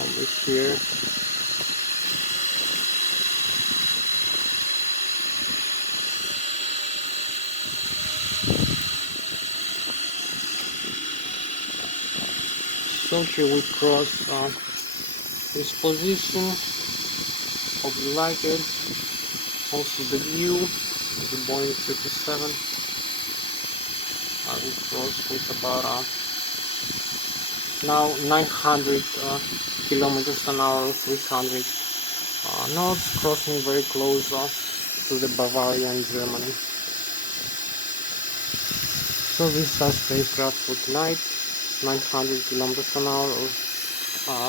Over here. So here we cross this position. Hope you like it. Also the view of the Boeing 777. We cross with about now 900 kilometers an hour, 300 knots, crossing very close to the Bavaria in Germany. So this is our spacecraft for tonight, 900 kilometers an hour or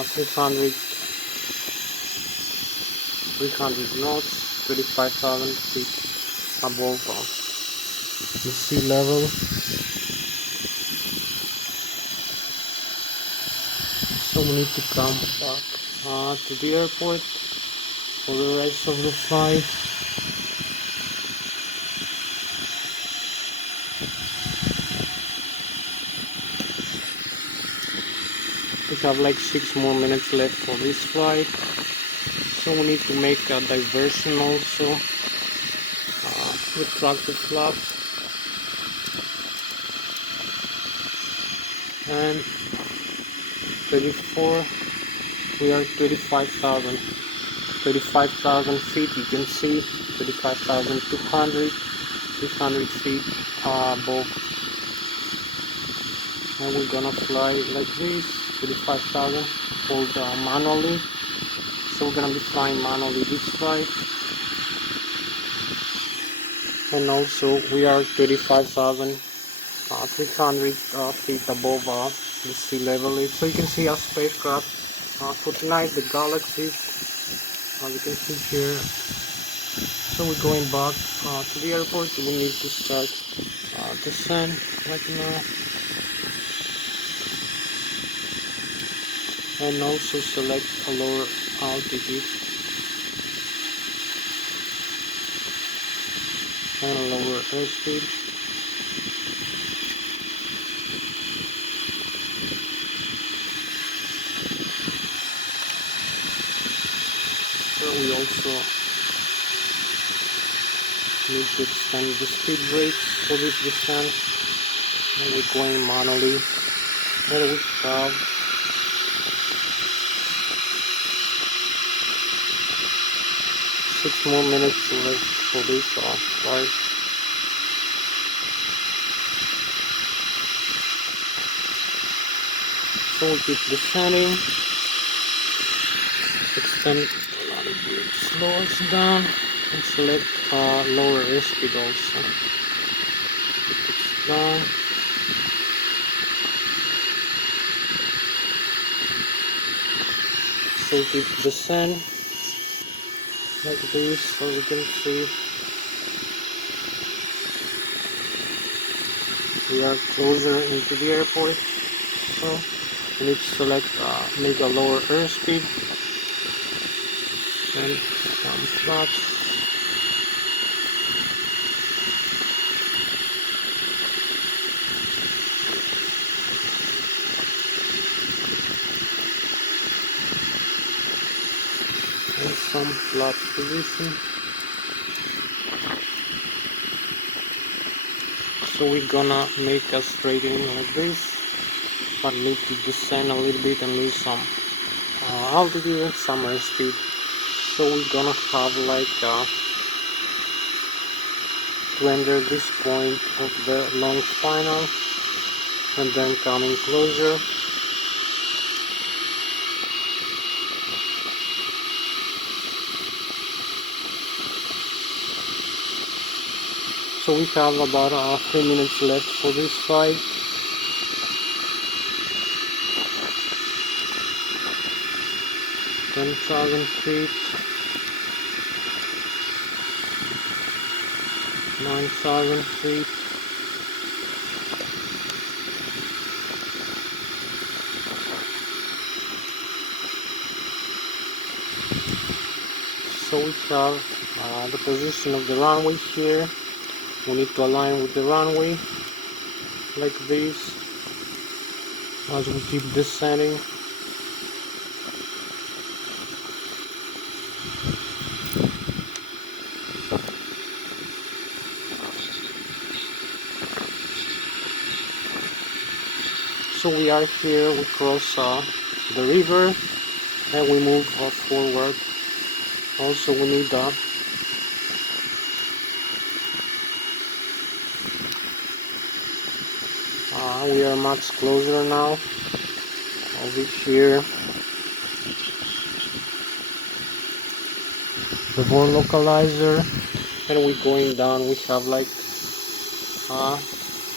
300 knots, 35,000 feet above the sea level. So we need to come back to the airport for the rest of the flight. We have like 6 more minutes left for this flight. So we need to make a diversion also. Retract the flaps. And 34, we are 35,000 feet. You can see 35,200, 300 feet above and we're gonna fly like this, 35,000, hold manually. So we're gonna be flying manually this flight, and also we are 35,300 feet above the sea level. So you can see our spacecraft for tonight, the galaxies, as you can see here. So we're going back to the airport. We need to start descent right now, and also select a lower altitude and a lower airspeed. So we also need to extend the speed brakes for this descent, and we're going manually, and we have 6 more minutes left for this flight. So we keep descending, extend a little bit, slow us down, and select lower airspeed also. Keep it down. So keep descend like this, so you can see we are closer into the airport. So we need to select make a lower airspeed and some flaps. And some flat position. So we're gonna make a straight in like this, but need to descend a little bit and lose some altitude and some airspeed. So we're gonna have like to enter this point of the long final and then coming closer. So we have about 3 minutes left for this flight. Ten 10,000 feet, 9,000 feet, 'So we have the position of the runway here. We need to align with the runway like this as we keep descending. So we are here, we cross the river and we move forward. Also we need we are much closer now. Over here the bore localizer, and we're going down. We have like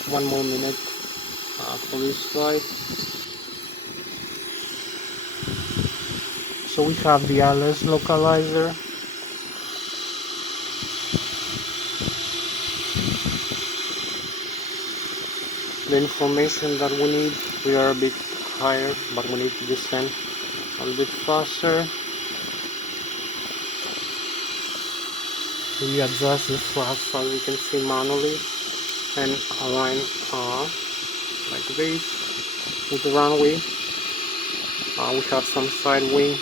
1 more minute for this flight. So we have the Lszh localizer. The information that we need, we are a bit higher, but we need to descend a little bit faster. We adjust the flaps as you can see manually and align like this with the runway. We have some side wing.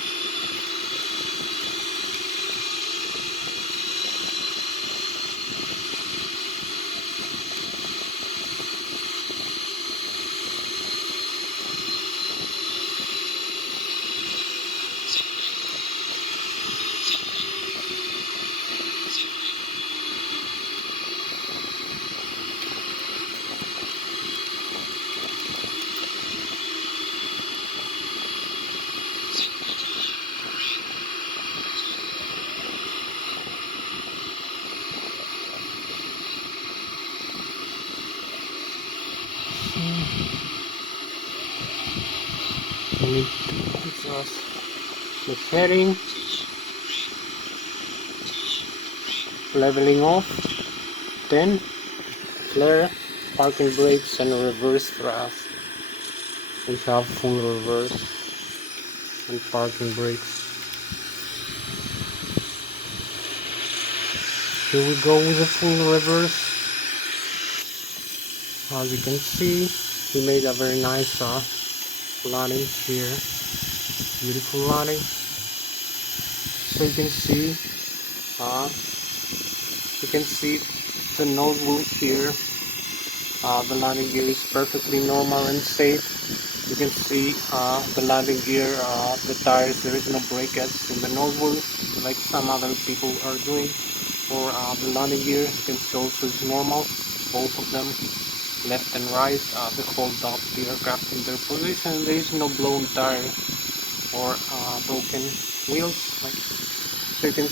We need to adjust the setting, leveling off, then flare, parking brakes, and reverse thrust. We have full reverse and parking brakes. Here we go with the full reverse. As you can see, we made a very nice landing here. Beautiful landing. So you can see the nose wheel here. The landing gear is perfectly normal and safe. You can see the landing gear, the tires, there is no breakage in the nose wheel like some other people are doing. For the landing gear, you can see also it's normal, both of them, left and right. They hold up the aircraft in their position. There is no blown tire or broken wheels. So you can